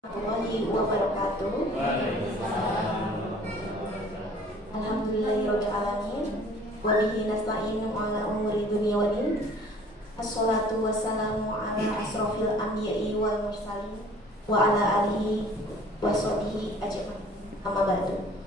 Warahmatullahi wabarakatuh. Alhamdulillahirabbil alamin wa bihi nasta'inu ala umuri dunya wa din. Assalatu wassalamu ala asrofil anbiya'i wal mursalin wa ala alihi wa sahbihi ajmain. Amma ba'du.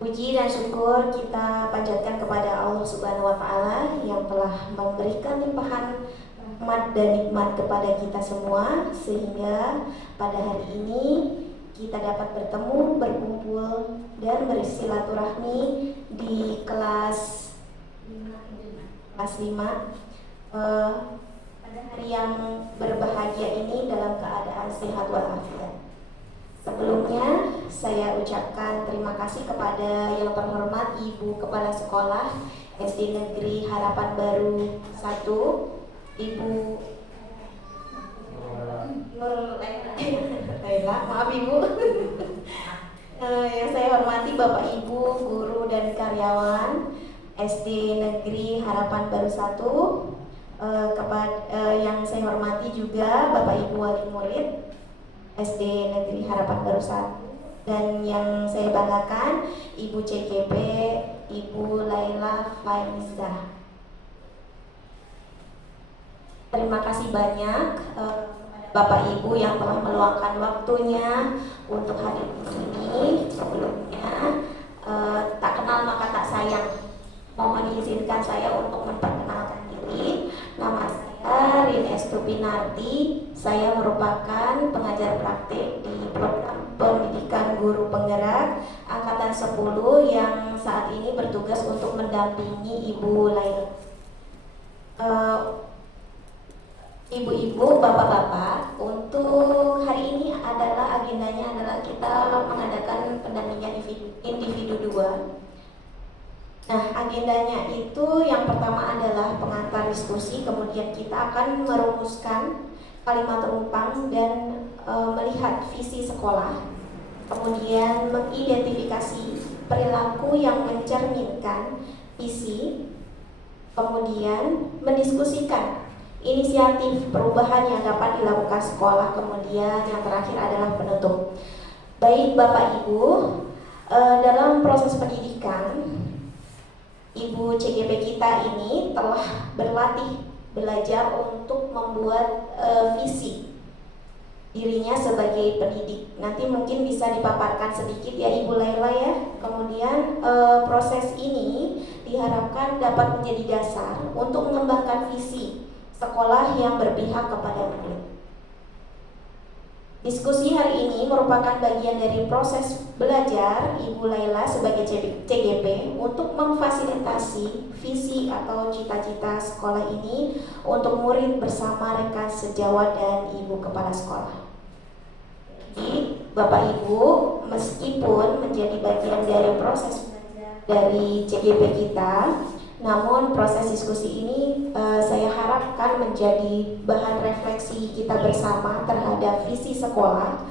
Puji dan syukur kita panjatkan kepada Allah Subhanahu wa taala yang telah memberikan limpahan rahmat dan nikmat kepada kita semua, sehingga pada hari ini kita dapat bertemu, berkumpul dan bersilaturahmi di kelas 5 pada hari yang berbahagia ini dalam keadaan sehat walafiat. Sebelumnya saya ucapkan terima kasih kepada yang terhormat Ibu Kepala Sekolah SD Negeri Harapan Baru 1, Ibu Nur Laila, maaf Ibu. Yang saya hormati Bapak Ibu, guru dan karyawan SD Negeri Harapan Baru 1, yang saya hormati juga Bapak Ibu wali murid SD Negeri Harapan Baru 1, dan yang saya banggakan Ibu CGP, Ibu Laila Faizah. Terima kasih banyak Bapak Ibu yang telah meluangkan waktunya untuk hadir di sini. Sebelumnya tak kenal maka tak sayang. Mohon izinkan saya untuk memperkenalkan diri. Nama saya Rin Estupinarti. Saya merupakan pengajar praktik di program pendidikan guru penggerak angkatan 10 yang saat ini bertugas untuk mendampingi Ibu Laila. Ibu-ibu, bapak-bapak, untuk hari ini agendanya adalah kita mengadakan pendampingan individu 2. Nah, agendanya itu yang pertama adalah pengantar diskusi, kemudian kita akan merumuskan kalimat rumpang dan melihat visi sekolah, kemudian mengidentifikasi perilaku yang mencerminkan visi, kemudian mendiskusikan inisiatif perubahan yang dapat dilakukan sekolah, kemudian yang terakhir adalah penutup. Baik Bapak Ibu, dalam proses pendidikan Ibu CGP kita ini telah berlatih belajar untuk membuat visi dirinya sebagai pendidik. Nanti mungkin bisa dipaparkan sedikit ya Ibu Laila ya. Kemudian proses ini diharapkan dapat menjadi dasar untuk mengembangkan visi sekolah yang berpihak kepada murid. Diskusi hari ini merupakan bagian dari proses belajar Ibu Laila sebagai CGP untuk memfasilitasi visi atau cita-cita sekolah ini untuk murid bersama rekan sejawat dan Ibu Kepala Sekolah. Jadi Bapak Ibu, meskipun menjadi bagian dari proses belajar dari CGP kita, namun proses diskusi ini saya harapkan menjadi bahan refleksi kita bersama terhadap visi sekolah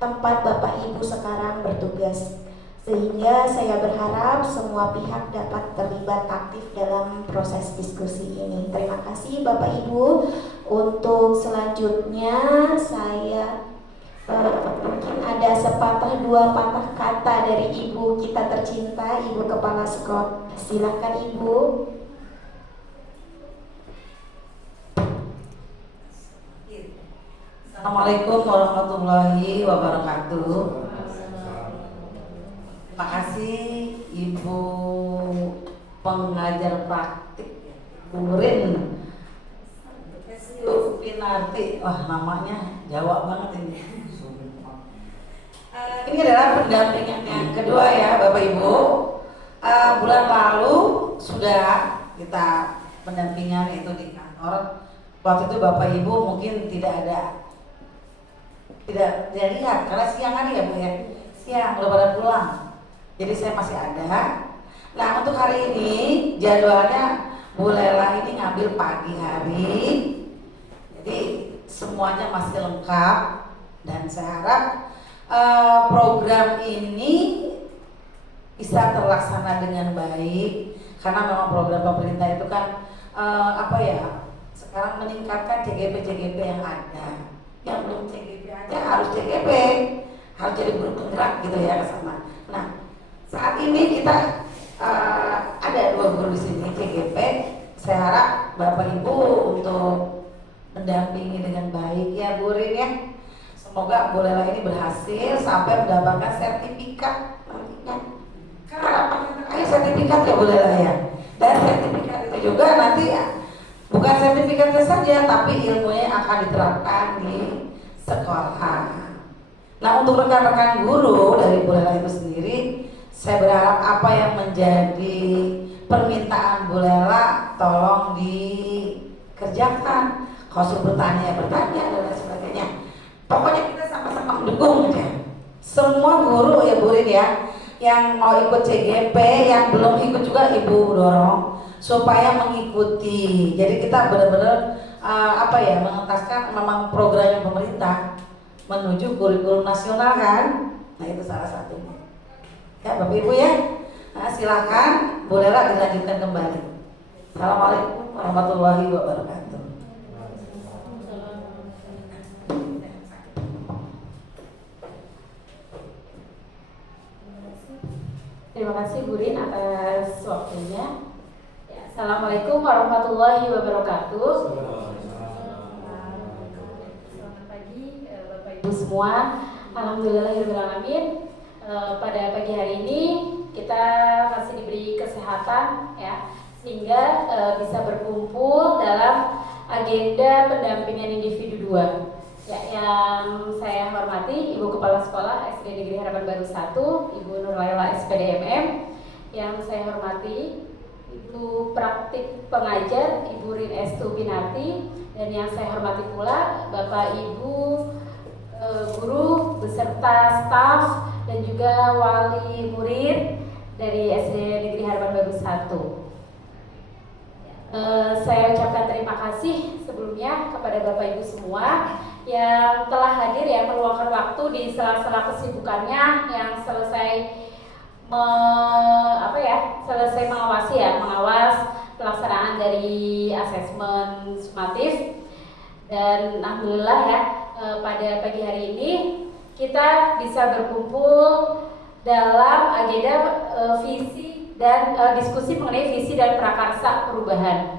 tempat Bapak Ibu sekarang bertugas, sehingga saya berharap semua pihak dapat terlibat aktif dalam proses diskusi ini. Terima kasih Bapak Ibu. Untuk selanjutnya saya mungkin ada sepatah dua patah kata dari Ibu kita tercinta, Ibu Kepala Sekolah. Silakan Ibu. Assalamualaikum warahmatullahi wabarakatuh. Terima kasih Ibu pengajar praktik Rin Estupinarti. Wah, namanya Jawa banget ini. Ini adalah pendampingan yang kedua ya Bapak Ibu. Bulan lalu sudah kita pendampingan itu di kantor. Waktu itu Bapak Ibu mungkin tidak lihat karena siang hari ya Bu ya. Siang udah pada pulang. Jadi saya masih ada. Nah, untuk hari ini jadwalnya Bu Lela ini ngambil pagi hari. Jadi semuanya masih lengkap dan saya harap program ini bisa terlaksana dengan baik, karena memang program pemerintah itu kan sekarang meningkatkan CGP yang ada, yang belum CGP sertifikatnya harus CGP, harus jadi guru penggerak gitu ya ke sana. Nah, saat ini kita ada 2 guru di sini CGP. Saya harap Bapak Ibu untuk mendampingi dengan baik ya Bu Rin ya. Semoga Bu Lela ini berhasil sampai mendapatkan sertifikat nantinya. Karena sertifikat ya Bu Lela ya. Dan sertifikat itu juga nanti ya, bukan sertifikatnya saja, tapi ilmunya akan diterapkan di sekolah. Nah, untuk rekan-rekan guru dari Bu Lela itu sendiri, saya berharap apa yang menjadi permintaan Bu Lela tolong dikerjakan. Kalau suruh bertanya dan lain sebagainya. Pokoknya kita sama-sama mendukung aja. Semua guru ya Bu Rin ya, yang mau ikut CGP, yang belum ikut juga Ibu dorong supaya mengikuti. Jadi kita benar-benar mengentaskan memang program pemerintah menuju kurikulum nasional kan. Nah, itu salah satunya. Ya Bapak Ibu ya. Nah, silakan Bu Lela dilanjutkan kembali. Assalamualaikum warahmatullahi wabarakatuh. Terima kasih Bu Rin atas waktunya. Ya, Assalamualaikum warahmatullahi wabarakatuh. Selamat pagi Bapak Ibu semua. Alhamdulillahirrahmanirrahim. Pada pagi hari ini kita masih diberi kesehatan ya, sehingga bisa berkumpul dalam agenda pendampingan individu 2. Ya, yang saya hormati Ibu Kepala Sekolah SD Negeri Harapan Baru 1, Ibu Nurlaila SPDMM. Yang saya hormati Ibu Praktik Pengajar Ibu Rin Estu Pinarti, dan yang saya hormati pula Bapak Ibu guru beserta staf dan juga wali murid dari SD Negeri Harapan Baru 1. Saya ucapkan terima kasih sebelumnya kepada Bapak Ibu semua yang telah hadir ya, meluangkan waktu di sela-sela kesibukannya, yang selesai mengawas pelaksanaan dari asesmen sumatif. Dan alhamdulillah ya, pada pagi hari ini kita bisa berkumpul dalam agenda visi dan diskusi mengenai visi dan prakarsa perubahan.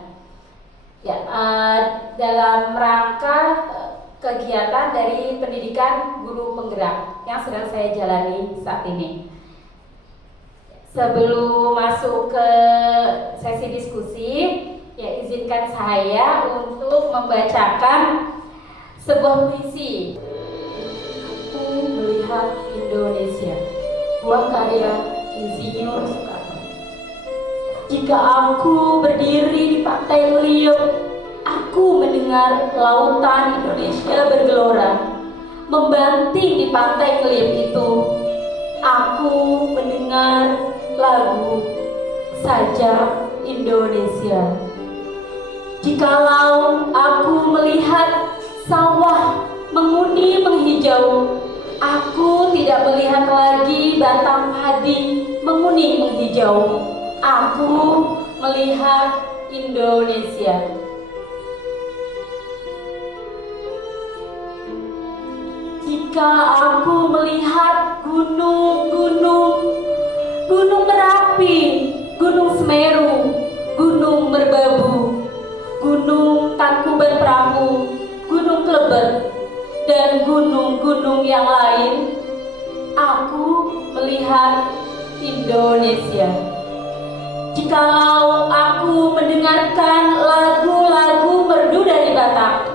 Ya, dalam rangka kegiatan dari pendidikan guru penggerak yang sedang saya jalani saat ini. Sebelum masuk ke sesi diskusi, ya izinkan saya untuk membacakan sebuah puisi. Aku melihat Indonesia, buah karya Insinyur Soekarno. Jika aku berdiri di pantai Meliuk, aku mendengar lautan Indonesia bergelora. Membanting di pantai Meliuk itu, aku mendengar lagu Sajak Indonesia. Jikalau aku melihat sawah menguning menghijau, aku tidak melihat lagi batang padi menguning menghijau. Aku melihat Indonesia. Jika aku melihat gunung-gunung, Gunung Merapi, Gunung Semeru, Gunung Merbabu, Gunung Tangkuban Perahu, Gunung Kleber, dan gunung-gunung yang lain, aku melihat Indonesia. Jikalau aku mendengarkan lagu-lagu merdu dari Batak,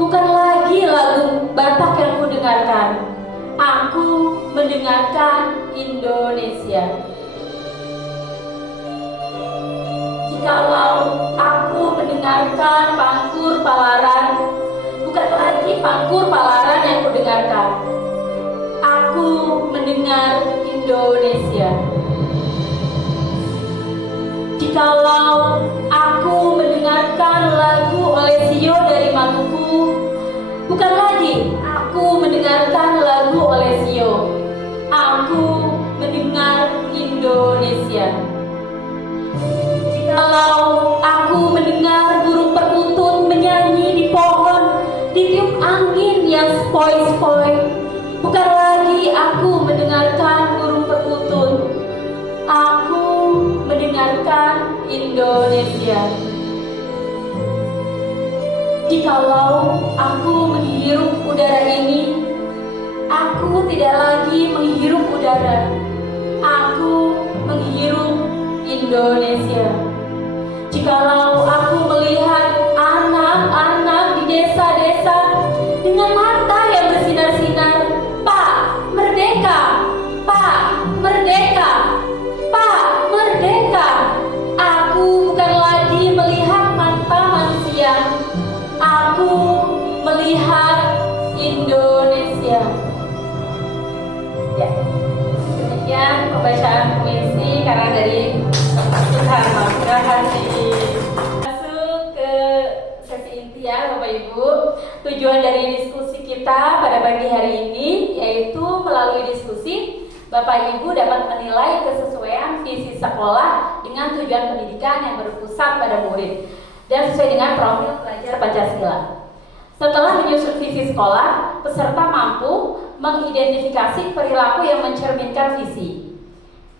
bukan lagi lagu Batak yang kudengarkan, aku mendengarkan Indonesia. Jikalau aku mendengarkan Pangkur Palaran, bukan lagi Pangkur Palaran yang kudengarkan, aku mendengar Indonesia. Jikalau aku mendengarkan lagu Olesio dari Maluku, bukan lagi aku mendengarkan lagu Olesio, aku mendengar Indonesia. Jikalau aku mendengar burung perkutut menyanyi di pohon, ditiup angin yang sepoi-sepoi, Indonesia. Jikalau aku menghirup udara ini, aku tidak lagi menghirup udara. Aku menghirup Indonesia. Jikalau aku melihat anak-anak di desa-desa dengan mata yang bersinar-sinar, Pak, merdeka! Pak, merdeka! Pak, merdeka! Aku bukan lagi melihat mata manusia. Aku melihat Indonesia. Ya, demikian pembacaan puisi karena dari Soekarno. Terima kasih. Masuk ke sesi inti ya Bapak Ibu. Tujuan dari diskusi kita pada pagi hari ini yaitu melalui diskusi Bapak Ibu dapat menilai kesesuaian visi sekolah dengan tujuan pendidikan yang berpusat pada murid dan sesuai dengan profil pelajar Pancasila. Setelah menyusun visi sekolah, peserta mampu mengidentifikasi perilaku yang mencerminkan visi.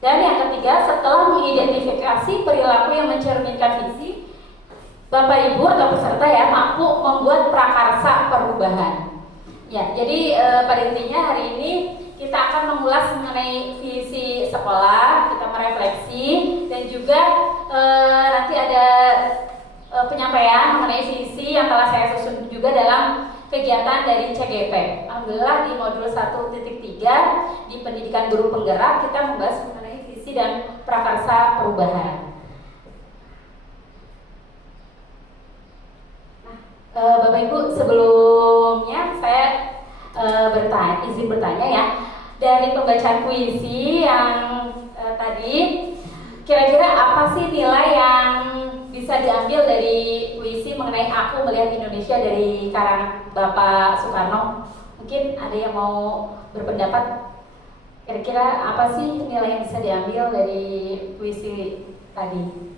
Dan yang ketiga, setelah mengidentifikasi perilaku yang mencerminkan visi, Bapak Ibu atau peserta ya mampu membuat prakarsa perubahan. Ya, jadi pada intinya hari ini kita akan mengulas mengenai visi sekolah, kita merefleksi dan juga nanti ada penyampaian mengenai visi yang telah saya susun juga dalam kegiatan dari CGP. Alhamdulillah di modul 1.3 di pendidikan guru penggerak kita membahas mengenai visi dan prakarsa perubahan. Nah, Bapak Ibu sebelumnya saya izin bertanya ya, dari pembacaan puisi yang tadi kira-kira apa sih nilai yang bisa diambil dari puisi mengenai Aku Melihat Indonesia dari karangan Bapak Soekarno? Mungkin ada yang mau berpendapat, kira-kira apa sih nilai yang bisa diambil dari puisi tadi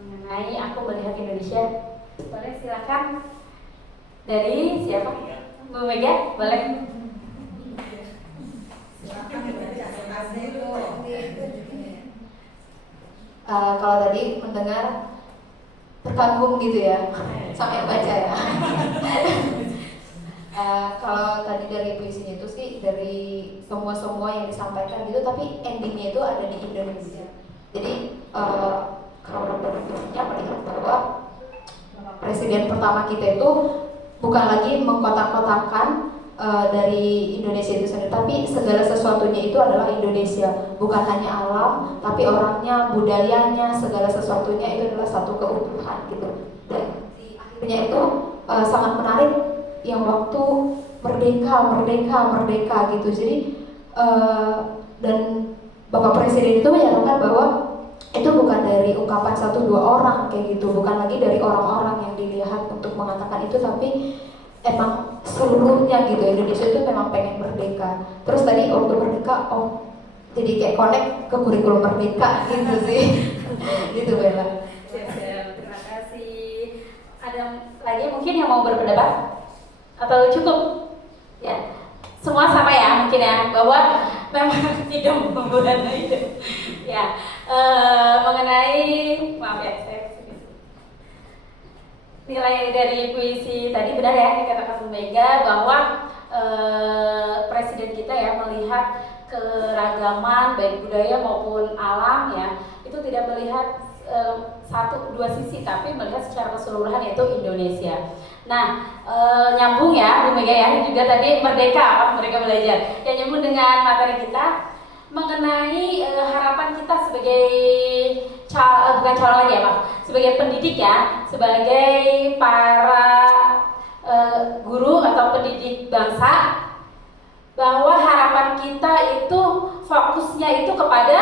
mengenai Aku Melihat Indonesia? Boleh silakan. Dari siapa? Bu Mega, boleh? Kalau tadi mendengar terkagum gitu ya, sampai baca ya. Kalau tadi dari puisinya itu sih dari semua yang disampaikan gitu, tapi endingnya itu ada di Indonesia. Jadi kalau dari puisinya melihat bahwa presiden pertama kita itu bukan lagi mengkotak-kotakan dari Indonesia itu sendiri, tapi segala sesuatunya itu adalah Indonesia, bukan hanya alam, tapi orangnya, budayanya, segala sesuatunya itu adalah satu keutuhan gitu. Dan di akhirnya itu sangat menarik yang waktu merdeka gitu. Jadi dan Bapak Presiden itu menyatakan bahwa itu bukan dari ungkapan 1-2 orang kayak gitu, bukan lagi dari orang-orang yang dilihat untuk mengatakan itu, tapi emang seluruhnya gitu. Indonesia itu memang pengen merdeka. Terus tadi waktu merdeka, jadi kayak connect ke kurikulum merdeka gitu sih. Gitu Bella. Terima kasih. Ada lagi mungkin yang mau berpendapat? Atau cukup? Ya, semua sama ya mungkin ya, bahwa memang tidak membuat itu. Ya, mengenai maaf ya saya nilai dari puisi tadi benar ya dikatakan Bu Mega bahwa presiden kita ya melihat keragaman baik budaya maupun alam ya, itu tidak melihat 1-2 sisi tapi melihat secara keseluruhan yaitu Indonesia. Nah, nyambung ya Bu Mega ya, juga tadi merdeka apa mereka belajar. Yang nyambung dengan materi kita mengenai harapan kita sebagai bukan calon lagi ya Pak, sebagai pendidik ya, sebagai para guru atau pendidik bangsa, bahwa harapan kita itu fokusnya itu kepada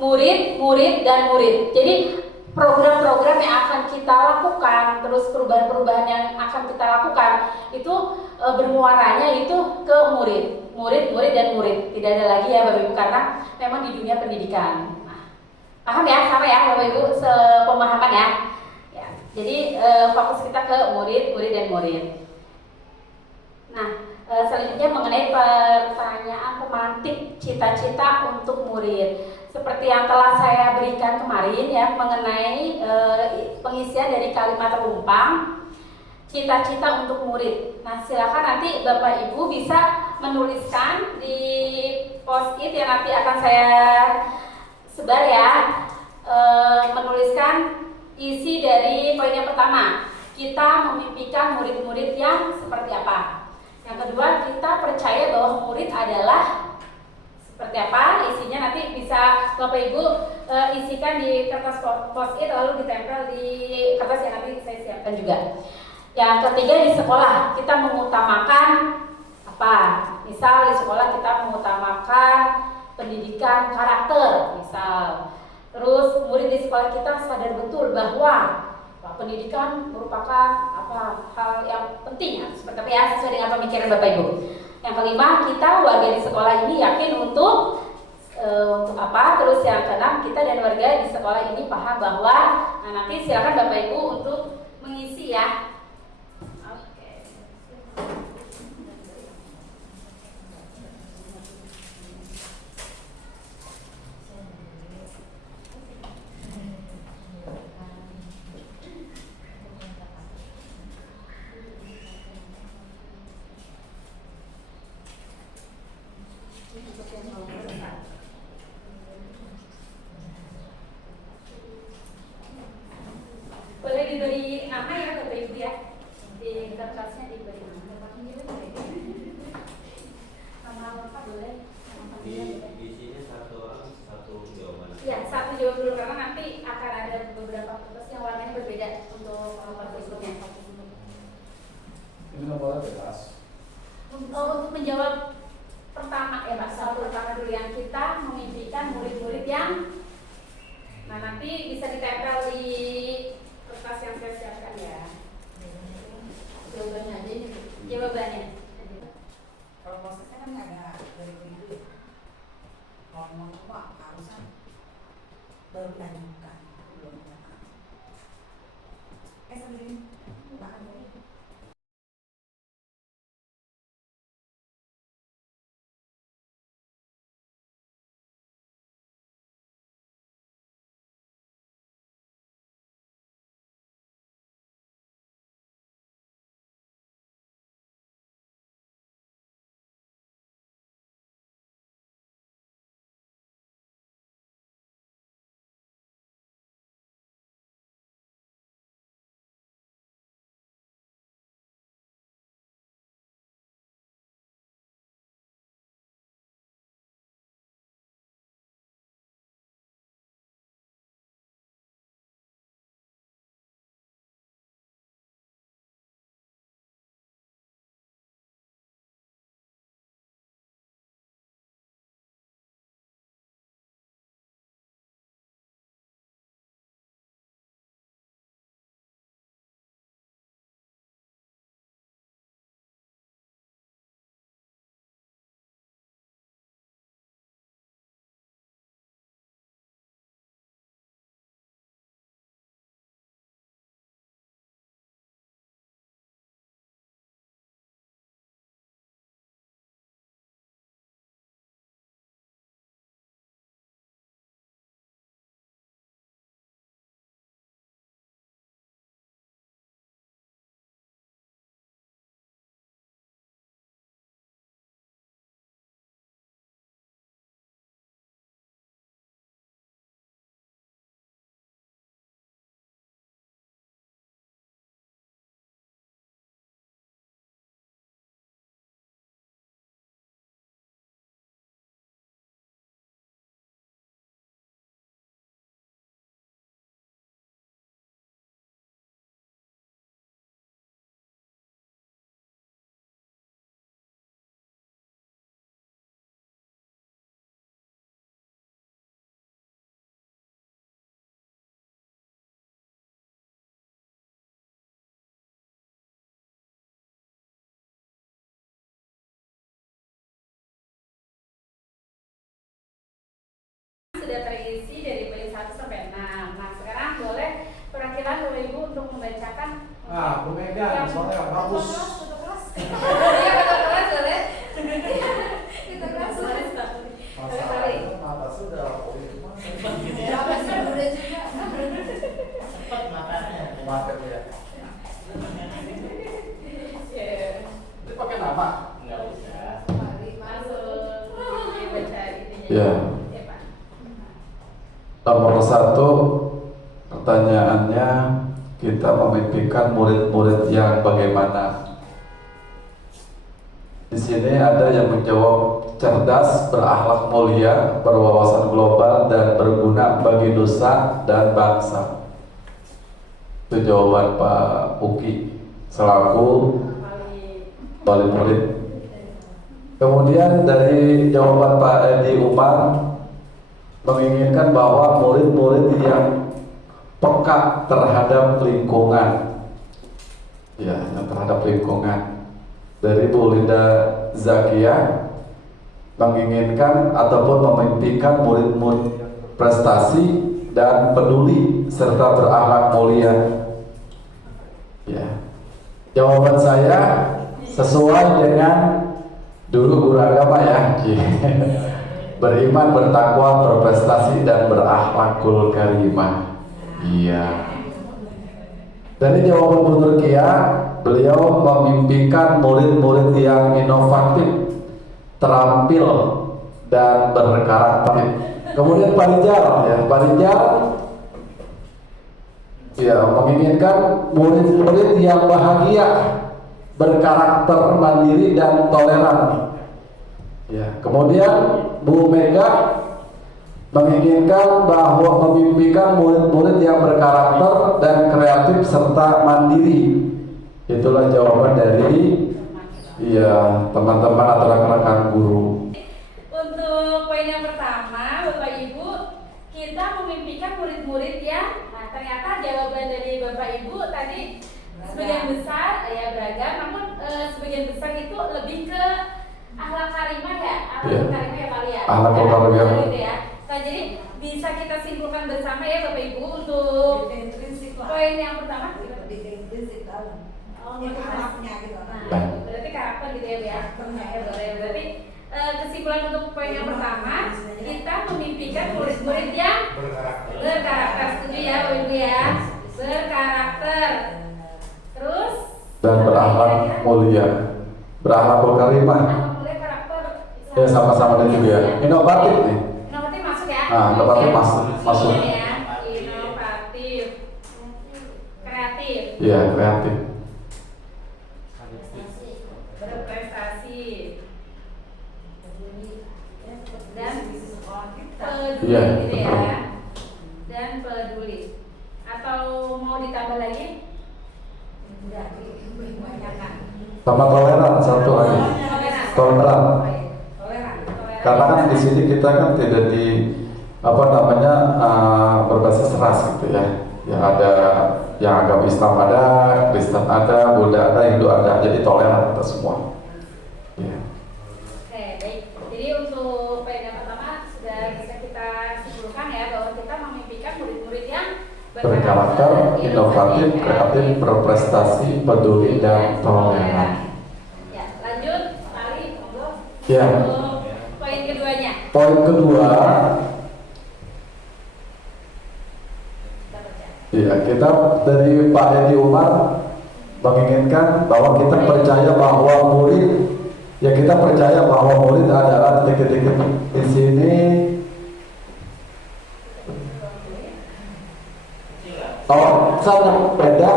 murid dan murid. Jadi program-program yang akan kita lakukan, terus perubahan-perubahan yang akan kita lakukan itu bermuaranya itu ke murid dan murid. Tidak ada lagi ya Bapak Ibu, karena memang di dunia pendidikan. Nah, paham ya, sama ya Bapak Ibu sepemahaman ya. Jadi fokus kita ke murid dan murid. Nah, selanjutnya mengenai pertanyaan pemantik cita-cita untuk murid. seperti yang telah saya berikan kemarin ya mengenai pengisian dari kalimat terlumpang cita-cita untuk murid. Nah, silakan nanti Bapak Ibu bisa menuliskan di post-it yang nanti akan saya sebar ya. Menuliskan isi dari poin yang pertama. Kita memimpikan murid-murid yang seperti apa. Yang kedua, kita percaya bahwa murid adalah seperti apa. Isinya nanti bisa Bapak Ibu isikan di kertas post-it lalu ditempel di kertas yang nanti saya siapkan juga. Yang ketiga, di sekolah kita mengutamakan apa? Misal di sekolah kita mengutamakan pendidikan karakter, misal. Terus murid di sekolah kita sadar betul bahwa pendidikan merupakan hal yang penting ya, seperti apa ya, sesuai dengan pemikiran Bapak Ibu. Yang kelima, kita warga di sekolah ini yakin untuk apa? Terus yang keenam, kita dan warga di sekolah ini paham bahwa nanti silakan Bapak Ibu untuk mengisi ya. Boleh diberi nama ya Bapak Ibu ya, di kertasnya diberi nama. Nama Bapak boleh? Di sini satu orang satu jawaban. Ya, satu jawab dulu karena nanti akan ada beberapa kertas yang warnanya berbeda untuk berikutnya. Ini nomornya bebas. Untuk menjawab pertama ya Pak, satu pertama dulu yang kita memimpikan murid-murid yang, nah nanti bisa ditempel di kertas yang saya siapkan ya. Jawabannya aja ini. Jawabannya. Kalau prosesnya kan nggak ada dari dulu ya. Kalau mau coba harusnya baru diajukan belum ada. Sambil ini makan dulu. Sudah terisi dari poin 1 sampai 6. Nah, sekarang boleh perwakilan Bapak Ibu untuk membacakan. Bu Mega, soalnya bagus. Foto kelas. Iya, foto kelas boleh. Foto kelas boleh. Masa mata sudah, oh itu mah Market ya. Ini pakai nama? Enggak usah. Ya. Nomor 1, pertanyaannya, kita memimpikan murid-murid yang bagaimana? Di sini ada yang menjawab cerdas, berakhlak mulia, berwawasan global, dan berguna bagi nusa dan bangsa. Itu jawaban Pak Uki selaku wali murid. Kemudian dari jawaban Pak Edi Umar, menginginkan bahwa murid-murid yang peka terhadap lingkungan, ya, yang terhadap lingkungan. Dari Bu Linda Zakia, menginginkan ataupun memimpikan murid-murid prestasi dan peduli serta berakhlak mulia. Ya, jawaban saya sesuai dengan dulu guru agama ya. Beriman, bertakwa, berprestasi, dan berakhlakul karimah. Iya. Dari jawaban Bu Nurkia, beliau memimpikan murid-murid yang inovatif, terampil, dan berkarakter. Kemudian Pak Rijal, Pak Rijal, menginginkan murid-murid yang bahagia, berkarakter mandiri dan toleran. Ya, kemudian Bu Mega menginginkan bahwa memimpikan murid-murid yang berkarakter dan kreatif serta mandiri. Itulah jawaban dari teman-teman atau rekan-rekan guru. Untuk poin yang pertama, Bapak Ibu, kita memimpikan murid-murid yang ternyata jawaban dari Bapak Ibu tadi sebagian besar ya beragam, namun sebagian besar itu lebih ke akhlak karimah ya, karimah ya kali ya. Akhlak karimah. Gitu ya. Nah, jadi bisa kita simpulkan bersama ya Bapak Ibu untuk poin yang pertama. Berarti karakter gitu ya, Bu ya. Berarti kesimpulan untuk poin yang pertama, kita memimpikan murid-murid yang berkarakter. Setuju ya Bapak Ibu ya? Berkarakter. Terus Dan berakhlak mulia, berakhlakul karimah. Ya, sama-sama dan juga ya. Inovatif nih. Inovatif masuk ya? Inovatif masuk. Ya, inovatif, kreatif, Iya, kreatif. berprestasi, dan peduli Iya, gitu ya. betul. Dan peduli. Atau mau ditambah lagi? Sama toleran satu lagi. Toleran. Karena kan di sini kita kan tidak berbasis ras gitu ya. Yang ada yang agama Islam ada, Kristen ada, Buddha ada, Hindu ada. Jadi toleran kita semua. Ya. Oke, baik. Jadi untuk poin yang pertama sudah bisa kita simpulkan ya bahwa kita memimpikan murid-murid yang Berkarakter, inovatif, kreatif, berprestasi, peduli, dan toleran. Ya, lanjut, mari monggo. Ya. Untuk poin keduanya. Poin kedua, ya, kita dari Pak Edi Umar menginginkan bahwa kita percaya bahwa murid, kita percaya bahwa murid adalah titik-titik di sini. Sangat beda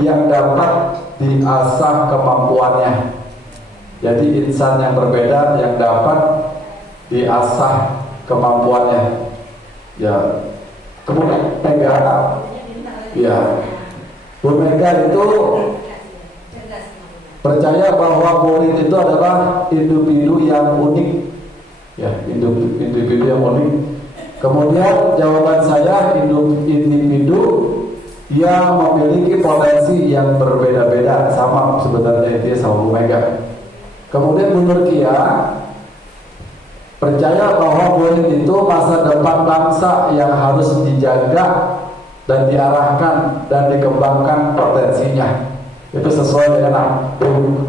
yang dapat diasah kemampuannya. Jadi insan yang berbeda yang dapat diasah kemampuannya. Ya, kemudian Mega, Bu Mega itu percaya bahwa murid itu adalah individu yang unik, individu yang unik. Kemudian jawaban saya individu yang memiliki potensi yang berbeda-beda, sama sebenarnya itu sama Bu Mega. Kemudian Bu Nurkia percaya bahwa murid itu masa depan bangsa yang harus dijaga dan diarahkan dan dikembangkan potensinya. Itu sesuai dengan Bung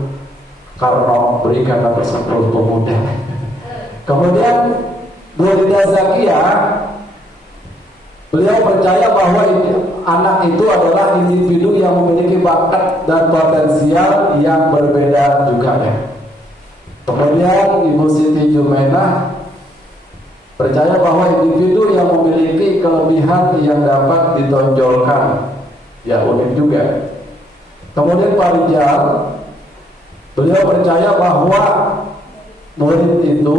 Karno, berikan aku 10 pemuda. Kemudian Bu Linda Zakia, beliau percaya bahwa anak itu adalah individu yang memiliki bakat dan potensial yang berbeda juga ya. Kemudian Ibu Siti Jumainah percaya bahwa individu yang memiliki kelebihan yang dapat ditonjolkan, ya unik juga. Kemudian Pak Rijal, beliau percaya bahwa murid itu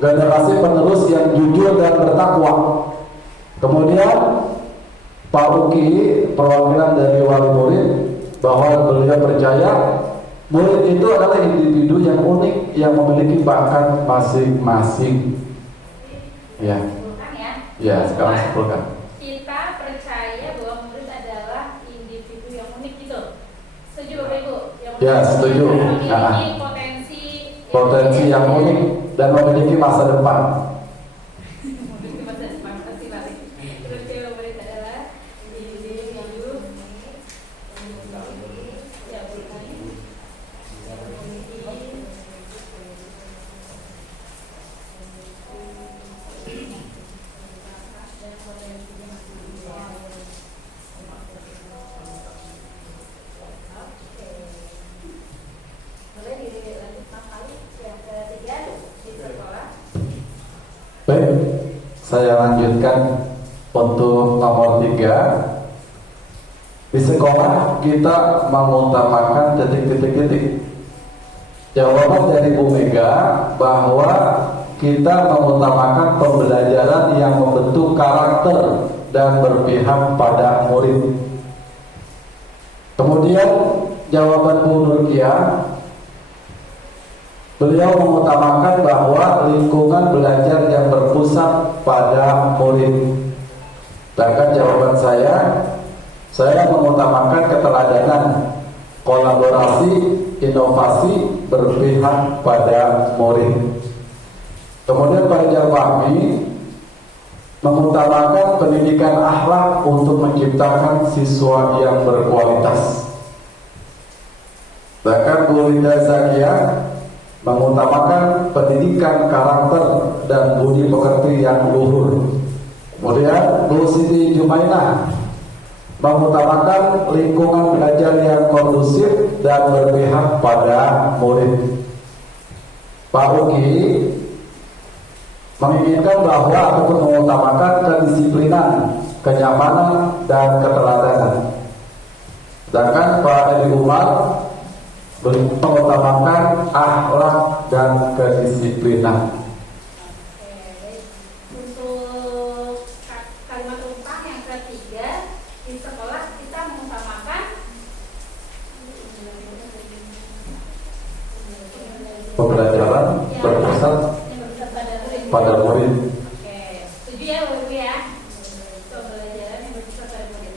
generasi penerus yang jujur dan bertakwa. Kemudian Pak Uki, perwakilan dari wali murid, bahwa beliau percaya murid itu adalah individu yang unik yang memiliki bakat masing-masing. Ya. Simpulkan ya. Ya, sekarang simpulkan. Kita percaya bahwa murid adalah individu yang unik gitu. Setuju Bapak Ibu? Yang Ya, setuju. memiliki Potensi yang unik dan memiliki masa depan. memiliki masa depan masing-masing. Terus yang murid adalah individu yang unik. Boleh dilanjut Mas Ali yang ketiga di sekolah. Baik, saya lanjutkan untuk nomor 3. Di sekolah kita mengutamakan titik-titik-titik. Jawaban dari Bu Mega bahwa kita mengutamakan pembelajaran yang membentuk karakter dan berpihak pada murid. Kemudian jawaban Bu Nurkia, beliau mengutamakan bahwa lingkungan belajar yang berpusat pada murid. Sedangkan jawaban saya mengutamakan keteladanan, kolaborasi, inovasi, berpihak pada murid. Kemudian Pak Rijal Fahmi mengutamakan pendidikan akhlak untuk menciptakan siswa yang berkualitas. Bahkan Bu Linda Zakia mengutamakan pendidikan karakter dan budi pekerti yang luhur. Kemudian Bu Siti Jumainah mengutamakan lingkungan belajar yang kondusif dan berpihak pada murid. Pak Uki menginginkan bahwa ataupun mengutamakan kedisiplinan, kenyamanan, dan keteladanan. Sedangkan Pak Edi Umar mengutamakan akhlak dan kedisiplinan. Untuk kalimat rumpang yang ketiga, di sekolah kita mengutamakan Pembelajaran berpusat yang berpusat pada murid. Oke, setuju ya Bapak Ibu ya? Pembelajaran yang berpusat pada murid.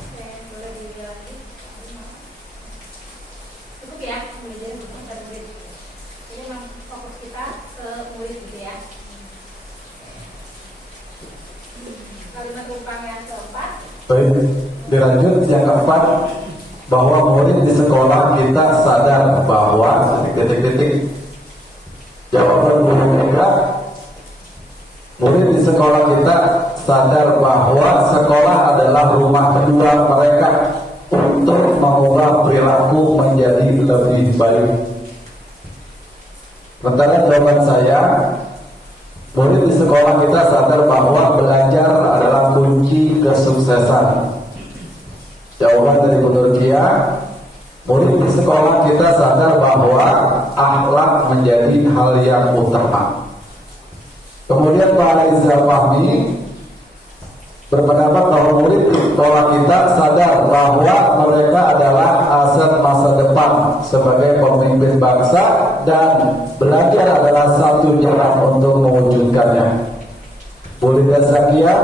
Oke, boleh dilanjut. Cukup ya, pembelajaran berpusat pada murid. Jadi memang fokus kita ke murid gitu ya. Kalimat rumpang yang keempat. Baik, dilanjut yang keempat, bahwa murid di sekolah kita sadar bahwa titik-titik. Jawaban Bu Mega, murid di sekolah kita sadar bahwa sekolah adalah rumah kedua mereka untuk mengubah perilaku menjadi lebih baik. Sementara jawaban saya, murid di sekolah kita sadar bahwa belajar adalah kunci kesuksesan. Jawaban dari Bu Nurkia, murid di sekolah kita sadar bahwa akhlak menjadi hal yang utama. Kemudian Pak Rizal Fahmi berpendapat bahwa murid di sekolah kita sadar bahwa mereka adalah aset masa depan sebagai pemimpin bangsa dan belajar adalah satu jalan untuk mewujudkannya. Bu Linda Zakia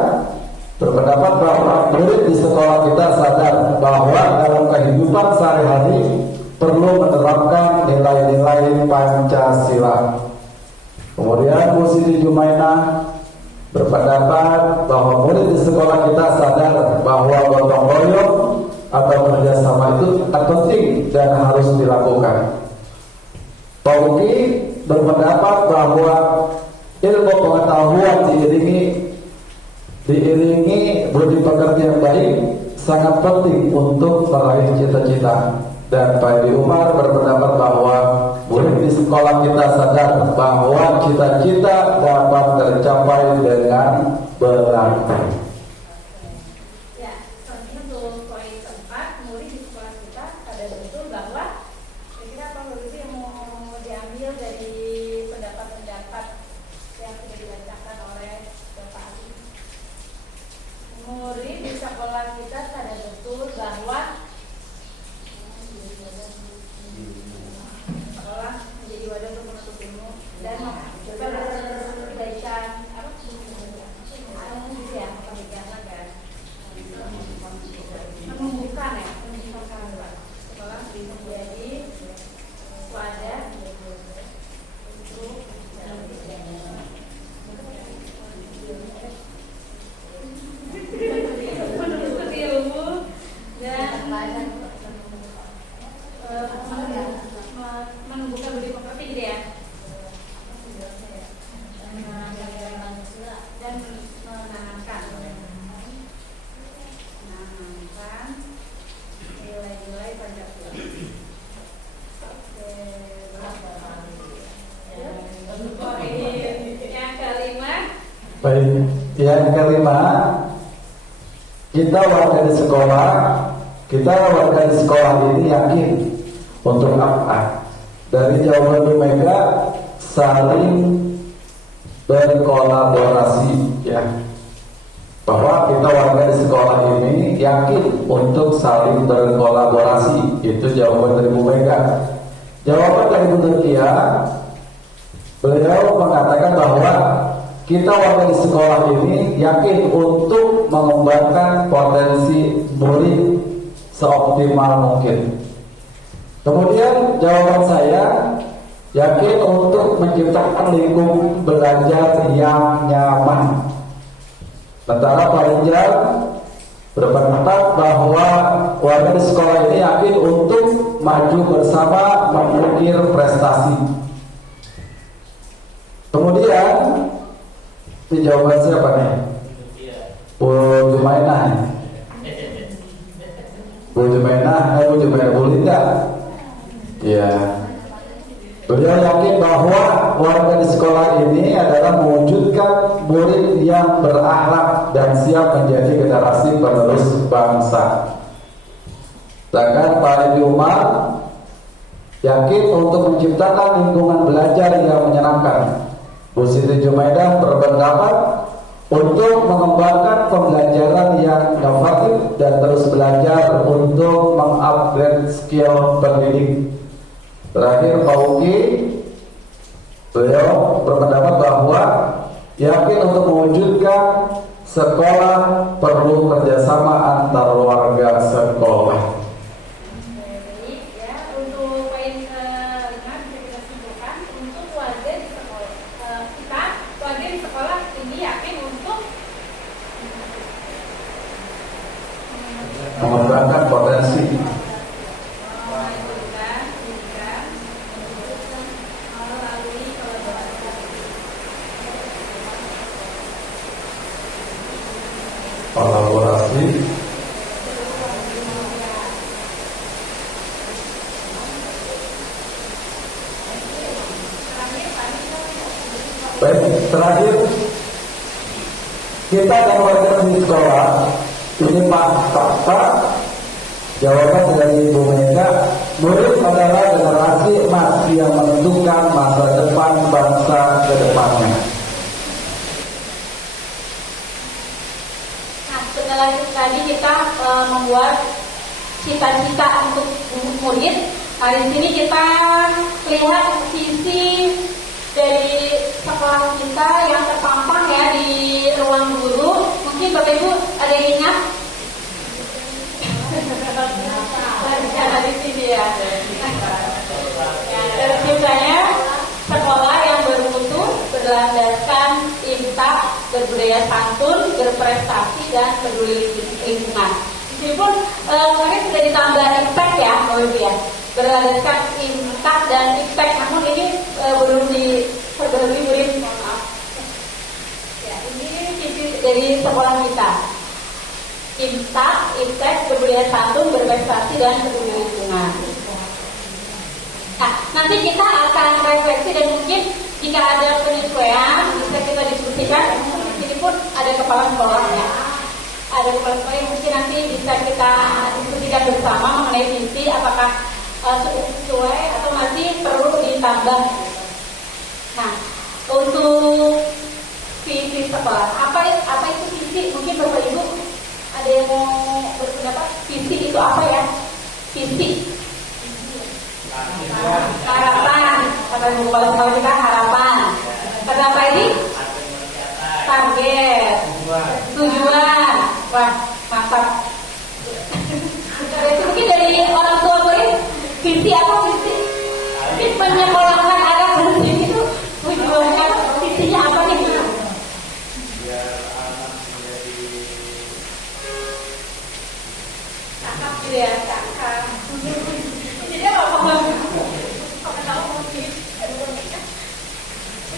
berpendapat bahwa murid di sekolah kita sadar bahwa dalam kehidupan sehari-hari perlu menerapkan nilai-nilai Pancasila. Kemudian Bu Siti Jumainah berpendapat bahwa murid di sekolah kita sadar bahwa gotong royong atau kerjasama itu penting dan harus dilakukan. Pak Uki berpendapat bahwa ilmu pengetahuan diiringi budi pekerti yang baik sangat penting untuk meraih cita-cita. Dan Pak Edi Umar berpendapat bahwa murid di sekolah kita sadar bahwa cita-cita dapat tercapai dengan berat. Ya, selanjutnya untuk poin keempat, murid di sekolah kita sadar betul bahwa kira-kira apa solusi yang mau diambil dari pendapat-pendapat yang sudah dibacakan oleh Bapak Ali. Murid di sekolah kita sadar betul bahwa sekolah menjadi wadah untuk menuntut ilmu dan perbaikan menumbuhkan sekolah menjadi wadah untuk menuntut ilmu dan menumbuhkan budi pekerti gitu ya, dan menanamkan nilai-nilai Pancasila. Yang kelima. Baik, yang kelima, kita warga di sekolah ini yakin untuk apa? Dari jawaban Bu Mega, saling berkolaborasi, ya. Bahwa kita warga di sekolah ini yakin untuk saling berkolaborasi. Itu jawaban dari Bu Mega. Jawaban dari Bu Tia, beliau mengatakan bahwa kita warga di sekolah ini yakin untuk mengembangkan potensi murid seoptimal mungkin. Kemudian jawaban saya yakin untuk menciptakan lingkungan belajar yang nyaman. Sementara Pak Rijal berpendapat bahwa warga di sekolah ini yakin untuk maju bersama mengukir prestasi. Kemudian ini jawaban siapa nih? Bu Jumainah. Bu Jumainah Bu Linda. Ya. Beliau yakin bahwa warga di sekolah ini adalah mewujudkan murid yang berakhlak dan siap menjadi generasi penerus bangsa. Sedangkan Pak Edi Umar yakin untuk menciptakan lingkungan belajar yang menyenangkan. Bu Siti Jumaidah berpendapat untuk mengembangkan pembelajaran yang inovatif dan terus belajar untuk mengupgrade skill pendidik. Terakhir Pak Uki, beliau berpendapat bahwa yakin untuk mewujudkan sekolah perlu kerjasama antar warga sekolah. Baik ya, untuk poin kelima bisa kita simpulkan untuk warga di sekolah warga di sekolah ini yakin untuk Mengembangkan potensi kolaborasi. Baik, terakhir kita akan warga di sekolah ini Pak jawaban dari Ibu Mega, murid adalah generasi emas yang menentukan masa depan bangsa ke depannya. Setelah itu tadi kita membuat cita-cita untuk murid. Di sini kita lihat sisi dari sekolah kita yang terpampang ya di ruang guru. Mungkin Bapak Ibu ada yang ingat? Di sini ya. Terciptanya sekolah yang bermutu, berlandaskan intak, berbudaya santun, berprestasi dan peduli lingkungan. Meskipun kemarin sudah ditambah impact ya, Bapak Ibu ya, berlandaskan intak dan impact. Namun ini belum diperbarui murid, maaf. dari sekolah kita. Imsak, iptek, berbudaya santun, berprestasi, dan peduli lingkungan. Nah, nanti kita akan refleksi dan mungkin jika ada penyesuaian bisa kita diskusikan. Ini pun ada kepala sekolah ya. Ada kepala sekolah yang mungkin nanti bisa kita diskusikan bersama mengenai visi apakah cukup sesuai atau masih perlu ditambah. Nah, untuk visi sekolah, apa itu visi? Mungkin Bapak Ibu ada yang mau berpendapat visi itu apa ya? Visi harapan, kata kepala sekolah kita harapan. Kata apa ini? Target, tujuan. Wah, mantap. Itu mungkin dari orang tua murid. Visi apa visi? Mungkin menyekolahkan anak berarti itu tujuannya, visinya apa nih? Biar anak menjadi Cakap gitu ya, cakap. Jadi apa?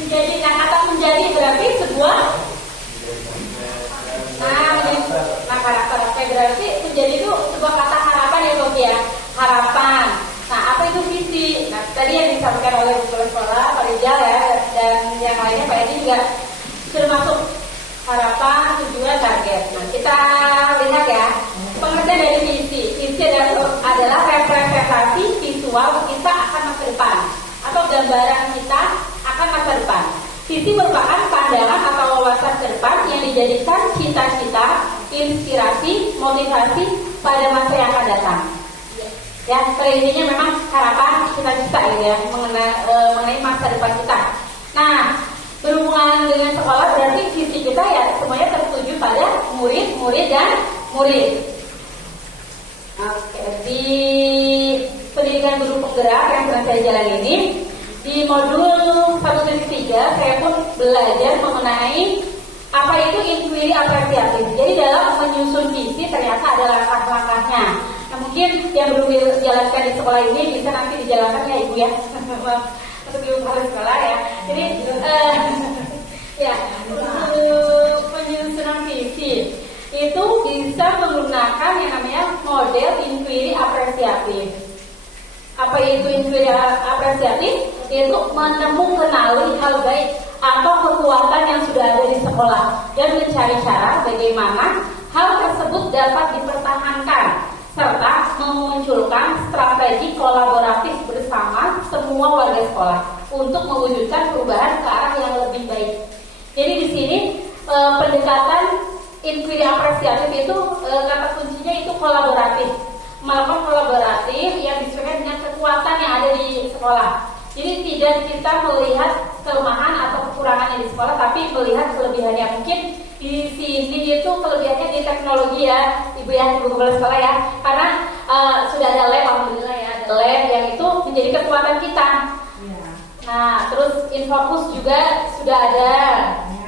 Menjadi, nah kata menjadi berarti sebuah karakter. Oke, berarti menjadi itu sebuah kata harapan ya Sofi ya, harapan. Nah, apa itu visi? Nah, tadi yang disampaikan oleh kepala sekolah Pak Rijal ya, dan yang lainnya Pak Edi juga termasuk harapan, tujuan, target. Nah, kita lihat ya pengertian dari visi. Visi adalah representasi visual kita akan masa depan atau gambaran kita akan masa depan. Visi merupakan pandangan atau wawasan ke depan yang dijadikan cita-cita, inspirasi, motivasi pada masa yang akan datang. Ya, intinya memang harapan cita-cita ya mengenai masa depan kita. Nah, berhubungan dengan sekolah berarti visi kita ya semuanya tertuju pada murid dan murid. Oke, di pendidikan guru penggerak yang sedang saya jalan ini, di modul 1.3 saya pun belajar mengenai apa itu inquiry apresiatif. Jadi dalam menyusun visi ternyata ada langkah-langkahnya. Nah, mungkin yang belum dijalankan di sekolah ini bisa nanti dijalankan ya Ibu ya. Untuk Ibu harus sekolah ya. Jadi ya untuk penyusunan visi itu bisa menggunakan yang namanya model inquiry apresiatif. Apa itu inquiry apresiatif? Yaitu mengenali hal baik atau kekuatan yang sudah ada di sekolah dan mencari cara bagaimana hal tersebut dapat dipertahankan serta memunculkan strategi kolaboratif bersama semua warga sekolah untuk mewujudkan perubahan ke arah yang lebih baik. Jadi di sini pendekatan inquiry apresiatif itu kata kuncinya itu kolaboratif. Melakukan kolaboratif yang disesuaikan dengan kekuatan yang ada di sekolah. Jadi tidak kita melihat kelemahan atau kekurangannya di sekolah, tapi melihat kelebihannya. Mungkin di sini itu kelebihannya di teknologi ya, Ibu ya, Ibu kepala sekolah ya. Karena sudah ada lab, alhamdulillah ya, ada lab yang itu menjadi kekuatan kita. Nah, terus Infocus juga sudah ada.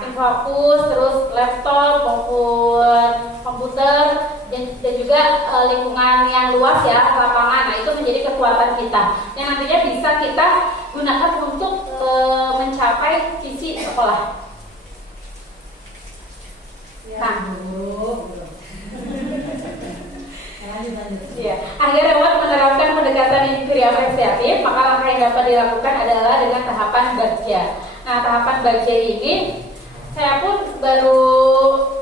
Infocus, terus laptop maupun komputer dan juga lingkungan yang luas ya, lapangan. Nah, itu menjadi kekuatan kita yang nantinya bisa kita gunakan untuk mencapai visi sekolah. Nah, ya, agar dapat menerapkan pendekatan inquiry apresiatif, maka langkah yang dapat dilakukan adalah dengan tahapan bagja. Nah, tahapan bagja ini saya pun baru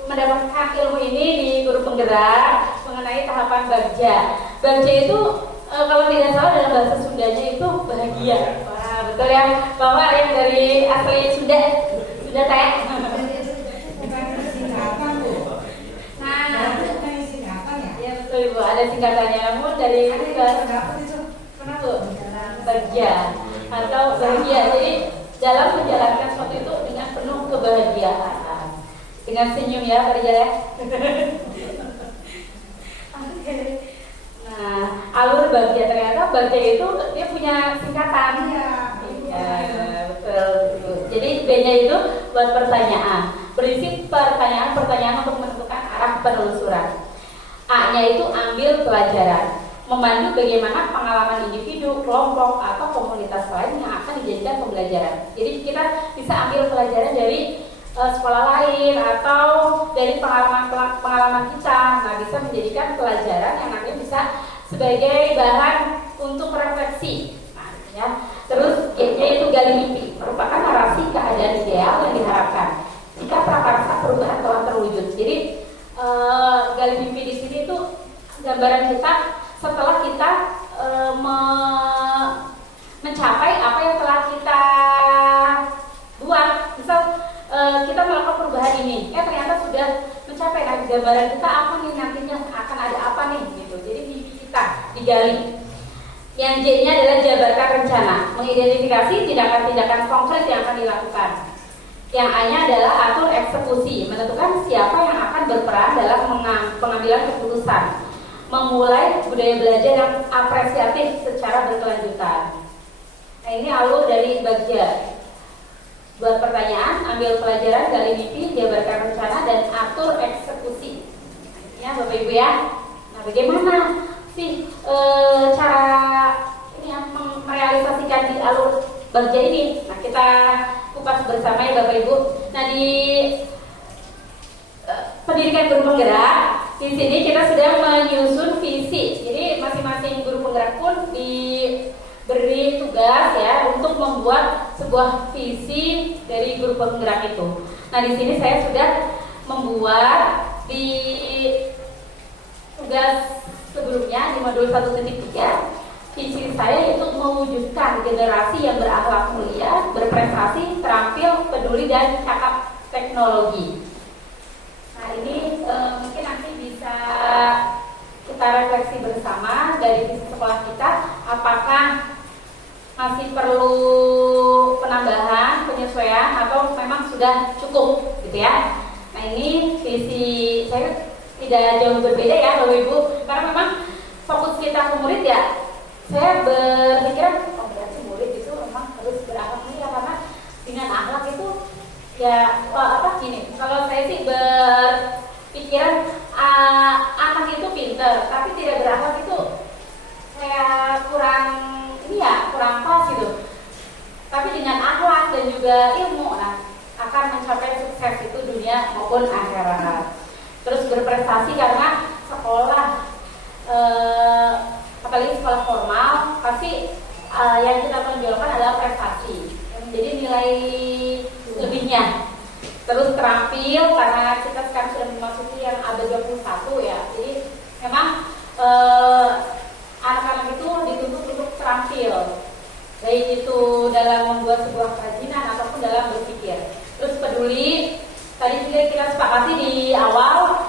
mendapatkan ilmu ini di guru penggerak mengenai tahapan bagja. Bagja itu kalau tidak salah dalam bahasa Sundanya itu bahagia. Wah, betul ya, Bapak yang dari asli Sunda teh. Nah, ya betul Ibu, ada singkatannya. Namun dari kenapa bagja atau bahagia. Jadi dalam menjalankan sesuatu itu dengan penuh kebahagiaan, dengan senyum ya Pak Rijal ya. Nah, alur bagja, ternyata bagja itu dia punya singkatan. Ya, betul. Jadi B-nya itu buat pertanyaan, berisi pertanyaan untuk menentukan arah penelusuran. A-nya itu ambil pelajaran, memandu bagaimana pengalaman individu, kelompok, atau komunitas lain yang akan dijadikan pembelajaran. Jadi kita bisa ambil pelajaran dari sekolah lain atau dari pengalaman kita. Nah, bisa menjadikan pelajaran yang nanti bisa sebagai bahan untuk refleksi. Nah, ya. Terus yaitu gali mimpi merupakan narasi keadaan ideal yang diharapkan jika prakarsa perubahan telah terwujud. Jadi gali mimpi di sini itu gambaran kita setelah kita mencapai apa yang telah kita buat. Misal kita melakukan perubahan ini, ternyata sudah mencapai. Nah, gambaran kita apa nih nantinya, akan ada apa nih gitu. Jadi mimpi kita digali. Yang J-nya adalah jabarkan rencana, mengidentifikasi tindakan-tindakan konkret yang akan dilakukan. Yang A-nya adalah atur eksekusi, menentukan siapa yang akan berperan dalam pengambilan keputusan, memulai budaya belajar yang apresiatif secara berkelanjutan. Nah, ini alur dari bagian. Buat pertanyaan, ambil pelajaran, gali mimpi, jabarkan rencana, dan atur eksekusi. Ya, Bapak Ibu ya. Nah, bagaimana sih cara ini ya, merealisasikan di alur bagian ini? Nah, kita kupas bersama ya Bapak Ibu. Nah, di pendidikan guru penggerak di sini kita sudah menyusun visi. Jadi masing-masing guru penggerak pun diberi tugas ya untuk membuat sebuah visi dari guru penggerak itu. Nah, di sini saya sudah membuat di tugas sebelumnya di modul 1.3 visi saya itu mewujudkan generasi yang berakhlak mulia, berprestasi, terampil, peduli, dan cakap teknologi. Nah, ini mungkin nanti bisa kita refleksi bersama dari visi sekolah kita, apakah masih perlu penambahan, penyesuaian, atau memang sudah cukup gitu ya. Nah, ini visi saya tidak jauh berbeda ya Bapak Ibu, karena memang fokus kita ke murid ya. Saya berpikiran, berarti murid itu memang harus berakhlak mulia, karena dengan akhlak itu ya gini. Kalau saya sih berpikiran anak itu pinter, tapi tidak berakhlak itu kayak kurang pas gitu. Tapi dengan akhlak dan juga ilmu, nah akan mencapai sukses itu dunia maupun akhirat. Terus berprestasi karena sekolah apalagi sekolah formal pasti yang kita tonjolkan adalah prestasi yang menjadi nilai lebihnya. Terus terampil karena kita sekarang sudah memasuki yang abad 21 ya. Jadi memang anak-anak itu dituntut untuk terampil, baik itu dalam membuat sebuah kerajinan ataupun dalam berpikir. Terus peduli, tadi juga kita sepakati di awal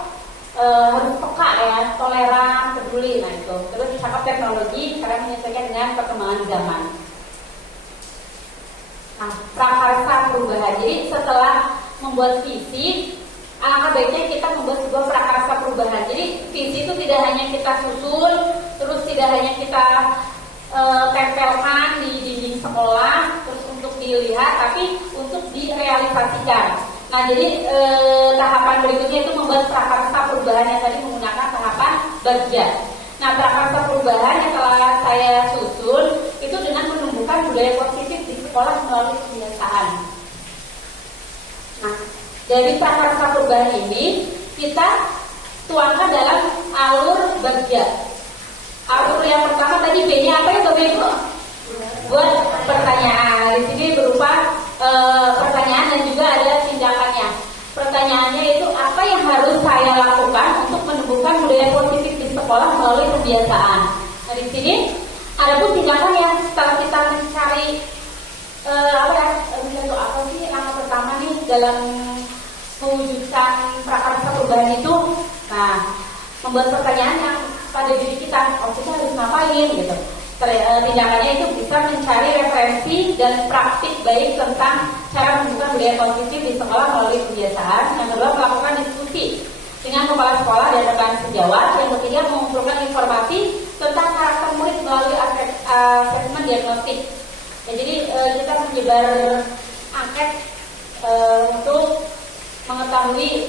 harus peka ya, toleran, peduli. Nah itu. Terus cakap teknologi karena menyesuaikan dengan perkembangan zaman. Nah, prakarsa perubahan. Jadi setelah membuat visi, alangkah baiknya kita membuat sebuah prakarsa perubahan. Jadi visi itu tidak hanya kita susun, terus tidak hanya kita tempelkan di dinding sekolah, terus untuk dilihat, tapi untuk direalisasikan. Nah, jadi tahapan berikutnya itu membuat prakarsa perubahan yang tadi menggunakan tahapan bagian. Nah, prakarsa perubahan yang telah saya susun itu dengan menumbuhkan budaya positif di sekolah melalui kebiasaan. Nah, dari prakarsa perubahan ini kita tuangkan dalam alur bagian. Alur yang pertama tadi B-nya apa ya Bapak Ibu? Buat pertanyaan. Di sini berupa pertanyaan dan juga ada tindakannya. Pertanyaannya itu apa yang harus saya lakukan untuk menumbuhkan budaya positif di sekolah melalui kebiasaan. Nah, di sini ada pun tindakannya. Setelah kita mencari apa sih langkah pertama nih dalam mewujudkan prakarsa perubahan itu. Nah, membuat pertanyaan yang pada diri kita, kita harus ngapain gitu. Tindakannya itu bisa mencari referensi dan praktik baik tentang cara menumbuhkan budaya positif di sekolah melalui kebiasaan. Yang kedua, melakukan diskusi dengan kepala sekolah dan rekan sejawat. Yang ketiga, mengumpulkan informasi tentang karakter murid melalui asesmen diagnostik. Ya, jadi kita menyebar angket untuk mengetahui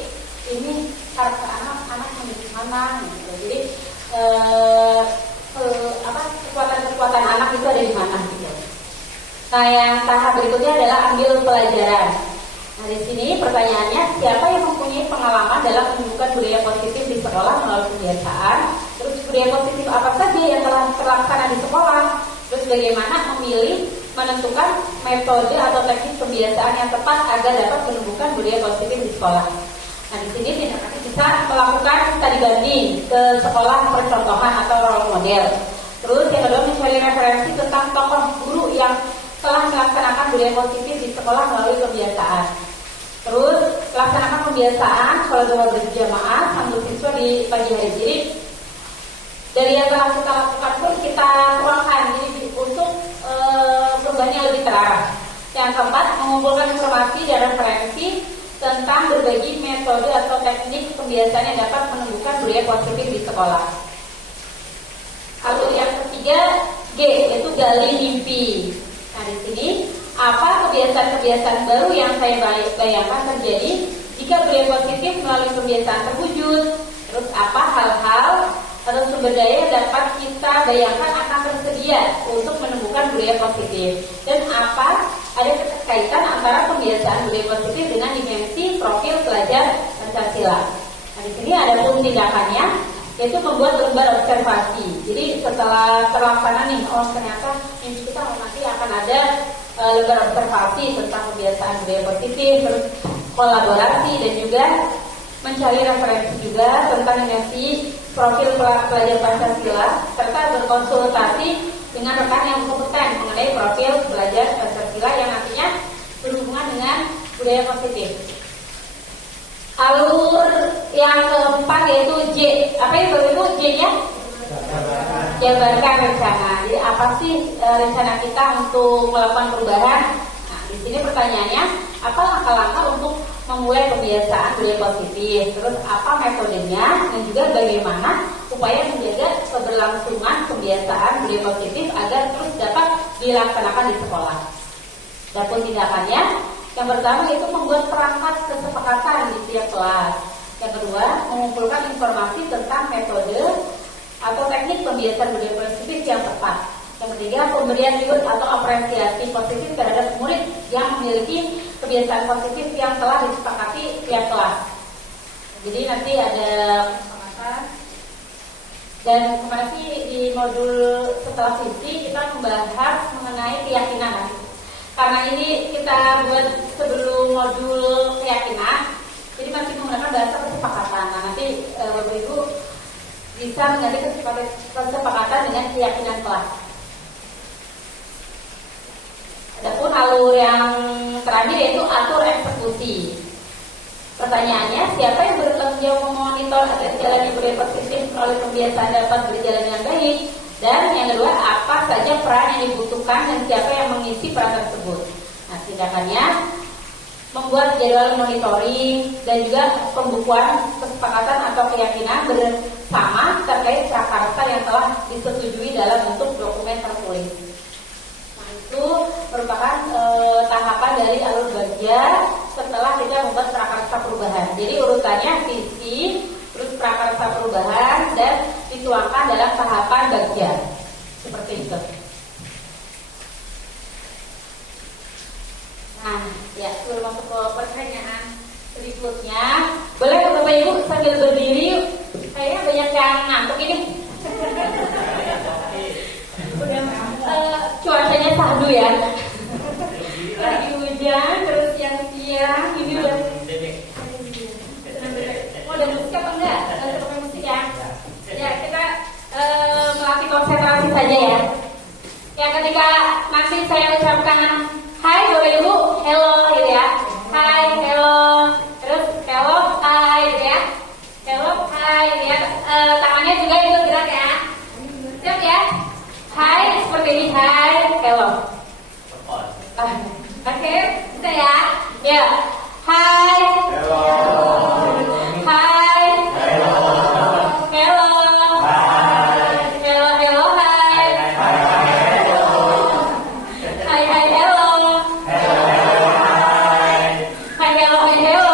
ini karakter anak menjadi mana gitu. Jadi kekuatan anak itu ada di mana gitu. Nah, yang tahap berikutnya adalah ambil pelajaran. Nah, Nah, di sini pertanyaannya, siapa yang mempunyai pengalaman dalam menunjukkan budaya positif di sekolah melalui kebiasaan? Terus budaya positif apa saja yang telah terlaksana di sekolah? Terus bagaimana memilih menentukan metode atau teknik kebiasaan yang tepat agar dapat menumbuhkan budaya positif di sekolah? Nah, di sini kita bisa melakukan studi banding ke sekolah percontohan atau role model. Terus yang kedua, mencari referensi tentang tokoh guru yang telah melaksanakan budaya positif di sekolah melalui kebiasaan. Terus laksanakan kebiasaan sholat doa berjamaah sambil siswa di pagi hari. Jadi dari yang telah kita lakukan pun kita tuangkan jadi untuk perubahannya lebih terarah. Yang keempat, mengumpulkan informasi dan referensi tentang berbagi metode atau teknik kebiasaan yang dapat menumbuhkan budaya positif di sekolah. Lalu yang ketiga, G, yaitu gali mimpi. Nah, di sini apa kebiasaan-kebiasaan baru yang saya bayangkan terjadi jika budaya positif melalui kebiasaan terwujud? Terus apa hal-hal atau sumber daya yang dapat kita bayangkan akan tersedia untuk menumbuhkan budaya positif? Dan apa ada keterkaitan antara kebiasaan budaya positif dengan dimensi profil pelajar Pancasila? Nah, di sini ada pun tindakannya, yaitu membuat lembar observasi. Jadi setelah terlaksana nih, oh ternyata minggu kita nanti akan ada lembar observasi tentang kebiasaan budaya positif, terus kolaborasi dan juga mencari referensi juga tentang dimensi profil pelajar Pancasila serta berkonsultasi dengan rekan yang kompeten mengenai profil pelajar Pancasila yang nantinya berhubungan dengan budaya positif. Alur yang keempat yaitu J. Apa yang baru itu J-nya? Jabarkan rencana. Jadi apa sih rencana kita untuk melakukan perubahan? Nah, di sini pertanyaannya, apa langkah-langkah untuk memulai kebiasaan budaya positif? Terus apa metodenya dan juga bagaimana upaya menjaga keberlangsungan kebiasaan budaya positif agar terus dapat dilaksanakan di sekolah? Dan pun tindakannya, yang pertama itu membuat perangkat kesepakatan di setiap kelas. Yang kedua, mengumpulkan informasi tentang metode atau teknik pembiasaan budaya positif yang tepat. Yang ketiga, pemberian reward atau apresiasi positif terhadap murid yang memiliki kebiasaan positif yang telah disepakati tiap kelas. Jadi nanti ada kesepakatan. Dan kemarin sih di modul setelah visi kita membahas mengenai keyakinan. Karena ini kita buat sebelum modul keyakinan, jadi masih menggunakan bahasa kesepakatan. Nah, nanti Bapak Ibu bisa mengganti kesepakatan dengan keyakinan kelas. Adapun alur yang terakhir yaitu atur eksekusi. Pertanyaannya, siapa yang bertanggung jawab memonitor agar jalannya budaya positif melalui kebiasaan dapat berjalan dengan baik? Dan yang kedua, apa saja peran yang dibutuhkan dan siapa yang mengisi peran tersebut? Nah, tindakannya membuat jadwal monitoring dan juga pembukuan kesepakatan atau keyakinan bersama terkait prakarsa yang telah disetujui dalam bentuk dokumen tertulis. Nah, itu merupakan tahapan dari alur bagja setelah kita membuat prakarsa perubahan. Jadi urutannya visi, terus prakarsa perubahan dan dituangkan dalam tahapan bagja seperti itu. Nah, ya sebelum masuk ke pertanyaan berikutnya, boleh Bapak Ibu sambil berdiri yuk. Kayaknya banyak yang ngantuk ini. Udah cuacanya sahdu ya. Lagi hujan, terus siang ini udah. Mau ada musik apa enggak? Ada pakai musik ya? Ya, kita melatih konsentrasi saja ya. Ya, ketika nanti saya ucapkan hai Bapak Ibu, hello gitu ya. Hai, hello. Terus hello, hai gitu ya. Hello, hai gitu ya. Tangannya juga ikut gerak ya. Siap ya? Hai, seperti ini. Hai, hello. Oke, bisa ya? Ya. Hai. Hello. Hai. Hello. Hello. Hai. Hello, hello, hai. Hai, hai, hello. Hai, hello, hai, hello.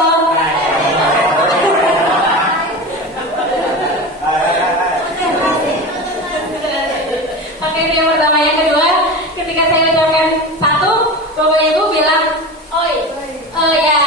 Oke, itu yang pertama. Yang kedua, ketika saya ucapkan satu, Bapak Ibu bilang, oi, oh ya,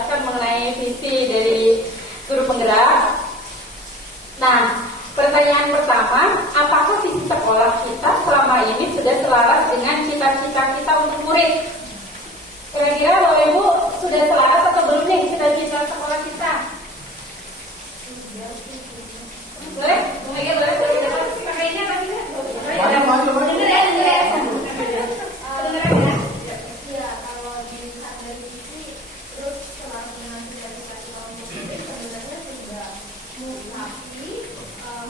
menjelaskan mengenai visi dari guru penggerak. Nah, pertanyaan pertama, apakah visi sekolah kita selama ini sudah selaras dengan cita-cita kita untuk murid? Kira-kira Bapak Ibu sudah selaras atau belum nih cita-cita sekolah kita? Boleh? Boleh? Pakainya lagi ya? Ya, kalau dilihat dari sisi terus selaras dengan cita-cita kita untuk murid sebenarnya sudah tapi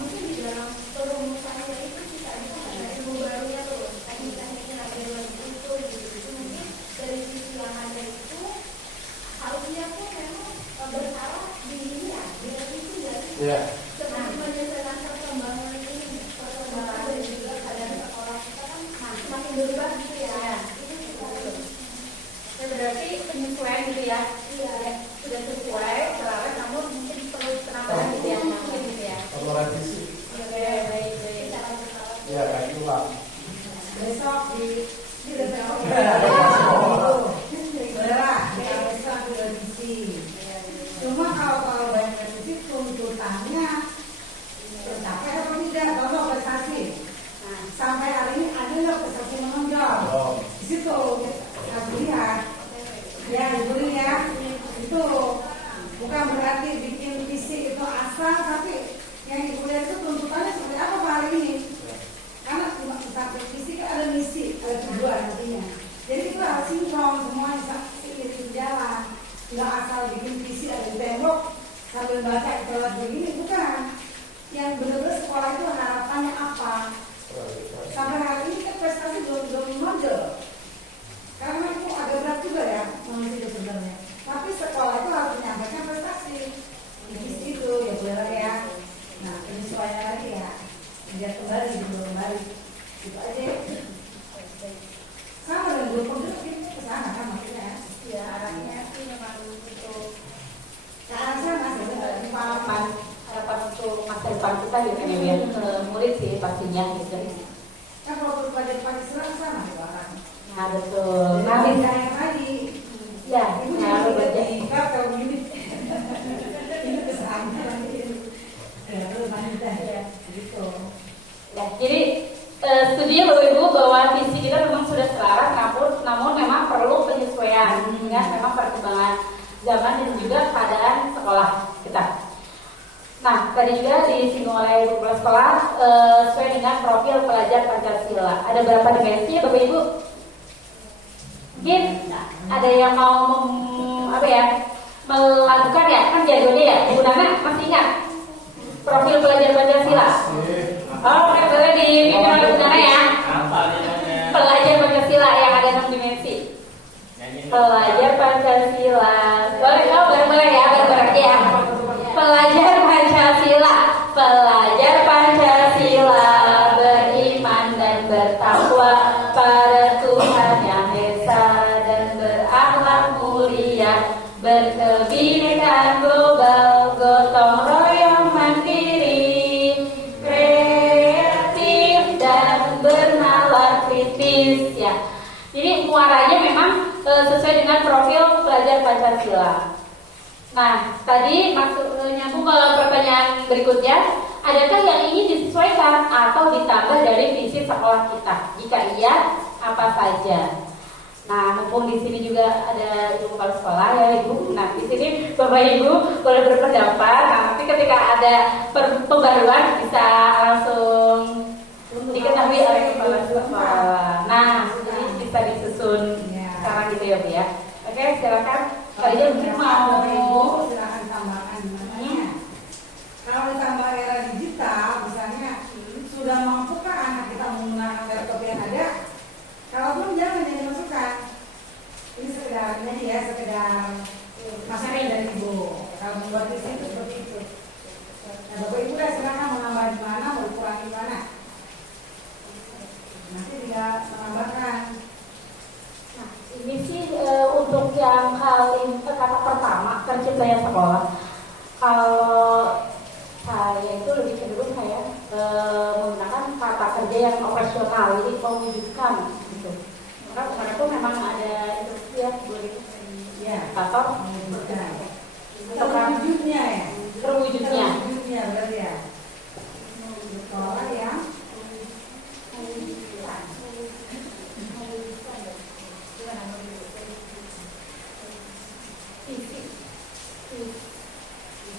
mungkin di dalam perumusannya itu kita bisa ada ilmu barunya tuh teknik-tekniknya ada yang lebih itu gitu mungkin dari sisi yang ada itu harusnya pun memang bersalah di ini ya dengan itu ya seperti menyelesaikan perkembangan ini perkembangan dan juga keadaan sekolah kita kan semakin berubah gitu ya itu kita Berarti penyesuaian gitu ya? iya Sudah sesuai, selaras, namun mungkin perlu penambahan gitu ya? Mungkin gitu ya? Revisi. Oke, baik. Ya, kayak itu lah. Besok di besok. Besok di revisi. Cuma kalau banyak revisi tuntutannya tercapai atau tidak, kalau prestasi. Nah, sampai hari ini ada nggak prestasi menonjol? Di situ harus lihat. Ya, ibu ya, itu bukan berarti bikin visi itu asal, tapi yang ibu lihat itu tuntutannya seperti apa Pak hari ini? Karena sampai visi kan ada misi, ada tujuan nantinya. Jadi itu harus sinkron semua itu jalan. Nggak asal bikin visi ada di tembok sambil baca itu begini, bukan. Yang benar-benar sekolah itu harapannya apa? Sampai hari ini kan prestasi belum menonjol. Karena itu agak berat juga ya manusia sebenarnya. Tapi sekolah itu harus menyampaikan prestasi. Di itu ya boleh ya. Nah penyesuaian lagi ya. Biar kembali gitu aja. Sama dengan guru penggerak kita ke sana kan maksudnya. ya arahnya sih memang untuk Ke arah sana sebenarnya harapan untuk masa depan kita gitu ya, murid sih pastinya gitu. kan kalau belajar Pancasila ke sana itu arahnya. Nah betul. Nah, Nah, yang tadi ya, ibu nah, jangan betul. di kapel ini. Ini kesana ya, terus lanjut ya. Gitu. Ya, jadi setuju Bapak Ibu bahwa visi kita memang sudah selaras, namun memang perlu penyesuaian dengan memang perkembangan zaman dan juga keadaan sekolah kita. Nah, tadi juga disinggung oleh guru kepala sekolah sesuai dengan profil pelajar Pancasila. Ada berapa dimensi ya Bapak Ibu? Mungkin ada yang mau melakukan ya, kan jagonya ya, Ibu Nana masih ingat profil pelajar Pancasila? Oh, boleh dipimpin oleh Ibu Nana ya. Apa namanya? Pelajar Pancasila yang ada 6 dimensi. Pelajar Pancasila. Boleh ya, bareng-bareng ya. Pelajar Pancasila. Pelajar Pancasila beriman dan bertakwa pada Tuhan Yang Esa dan berakhlak mulia, berkebinekaan global, gotong royong mandiri, kreatif dan bernalar kritis ya. Jadi muaranya memang sesuai dengan profil pelajar Pancasila. Nah, tadi nyambung ke pertanyaan berikutnya, adakah yang ingin disesuaikan atau ditambah dari visi sekolah kita? Jika iya, apa saja? Nah, mumpung di sini juga ada ibu kepala sekolah ya Ibu. Nah, di sini Bapak Ibu boleh berpendapat. Nah, nanti ketika ada pembaruan bisa langsung diketahui oleh kepala sekolah. Nah, jadi bisa disusun sekarang gitu ya Bu ya. Oke, silakan. Kalian mungkin mau Ibu silakan tambahkan namanya. Kalau ditambah era digital, misalnya sudah mampukah anak kita menggunakan laptop yang ada? Kalau belum jangan dimasukkan. Ini sekedar ini ya, sekedar masukan dari Ibu. Kalau membuat visi itu seperti itu. Nah, Bapak Ibu ya silakan menambah di mana, mau dikurangi di mana. Nanti tinggal menambahkan. ini sih untuk yang kata pertama terciptanya sekolah. Kalau saya itu lebih cenderung saya menggunakan kata kerja yang operasional, jadi mewujudkan gitu. Maka kemarin itu memang ada itu ya, boleh ya Ya. atau Terwujudnya ya. terwujudnya. Terwujudnya berarti ya. Sekolah ya.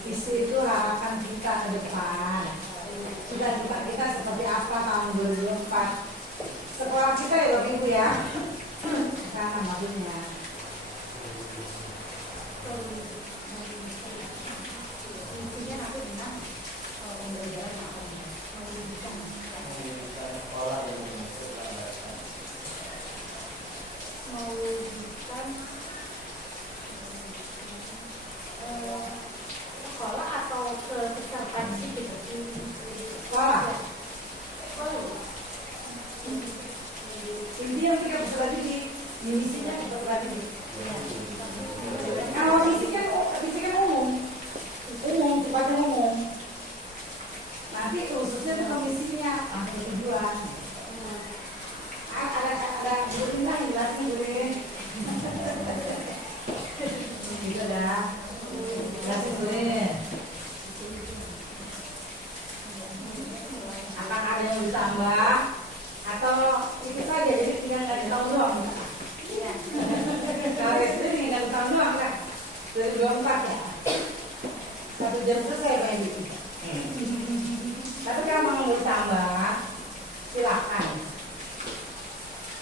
Visi itu harapan kita ke depan. Sudah kita seperti apa tahun 2024. Sekolah kita ya Bapak Ibu ya. Karena maksudnya. Sekolah atau kepesertaan sipil? Sekolah. Intinya kita peserta didik. Misinya peserta didik. Kalau misi kan umum, sifatnya umum. Nanti khususnya itu komisinya sampai tujuan. Ada berintah jelasnya boleh. Gitu dah. Jelasin boleh. Apakah ada yang ditambah atau itu saja jadi tinggal nggak tahu doang. Kalau SD tinggal tahu doang kan. 2024 ya. 1 jam selesai main itu. Tapi kalau mau ditambah, silakan.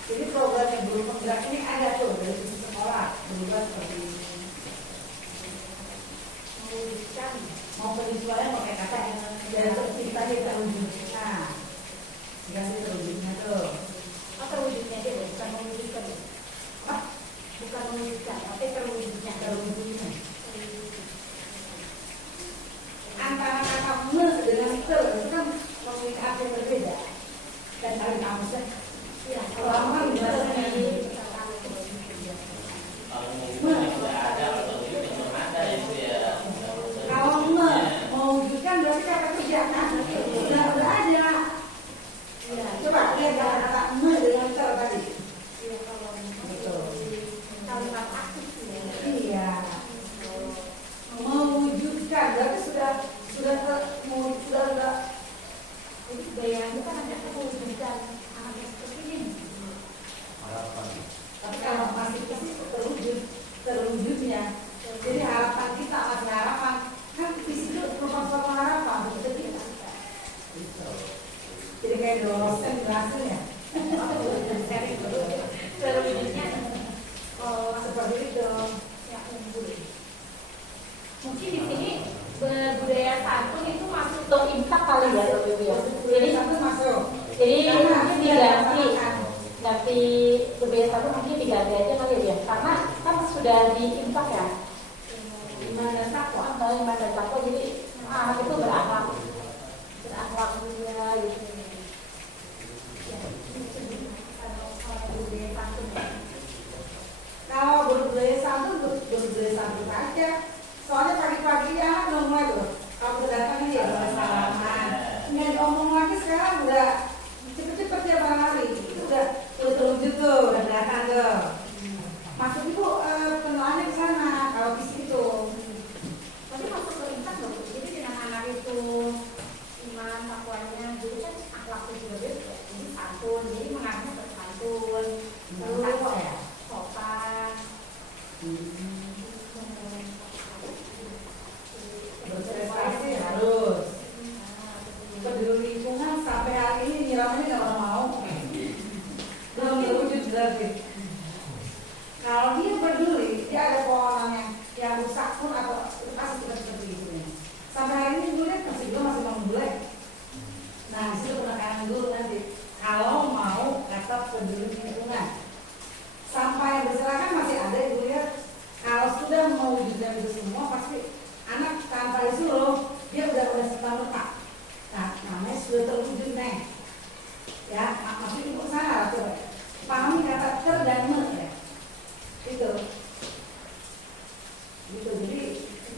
Jadi program yang belum penggerak ini ada tuh dari sisi sekolah berubah seperti ini. Mau penyesuaian pakai kata yang dari seperti tadi terwujud. Nah, dikasih terwujudnya tuh. Oh, terwujudnya dia bukan mewujudkan. Bukan mewujudkan, tapi terwujudnya. Antara kata me dengan ke itu kan memiliki arti yang berbeda. Dan paling kamusnya, ya kalau orang gimana nih? Kalau mewujudkan sudah ada atau tidak belum ada itu ya. Kalau mewujudkan berarti kata kerja kan? Udah ada. Ya, coba lihat kata me dengan ke tadi. Iya, kalau Betul. kalimat aktif ya. Iya. Mewujudkan berarti sudah Jadi bayangan itu kan ada mewujudkan anak seperti ini. Harapan. tapi kalau masih ke situ terwujudnya. Jadi harapan kita masih harapan kan di situ merupakan harapan betul tidak? Jadi kayak dosen hasilnya. Terwujudnya Seperti itu. yang unggul. Mungkin di sini berbudaya santun itu masuk ke imsak kali ya, Jadi satu masuk. Jadi Karena mungkin tidak ganti berbeda satu mungkin diganti aja kali ya, karena kan sudah diimpak ya. Iman dan takwa, iman dan takwa, jadi anak itu berakhlak juga gitu. Kalau berbudaya santun aja. Soalnya pagi-pagi anak udah mulai tuh. Kalau udah datang dia udah salaman. Nggak diomong lagi sekarang udah cepet-cepet ya barang hari. Itu udah terwujud tuh, udah datang tuh. Maksud ibu penularannya ke sana kalau di situ. Tapi masuk ke imsak loh. Jadi dengan anak itu iman takwanya, jadi kan akhlaknya juga beda. Jadi santun, jadi mengarahnya ke santun, Takwa ya? sopan. Berprestasi harus. Peduli lingkungan sampai hari ini nyiramnya nggak pernah mau. Belum terwujud berarti. Kalau dia peduli, dia ada pohon yang rusak pun atau pasti kita seperti itu. Sampai hari ini dulu masih juga masih membulai. Nah, di situ penekanan dulu nanti. Kalau mau kata peduli lingkungan, sampai berserakan masih ada ibu lihat. Kalau sudah mewujudkan itu semua pasti anak tanpa disuruh dia udah serta merta. Nah, namanya sudah terwujud neng. Ya, maksud ibu sana tuh. Pahami kata ter dan me ya. Itu. Gitu. Jadi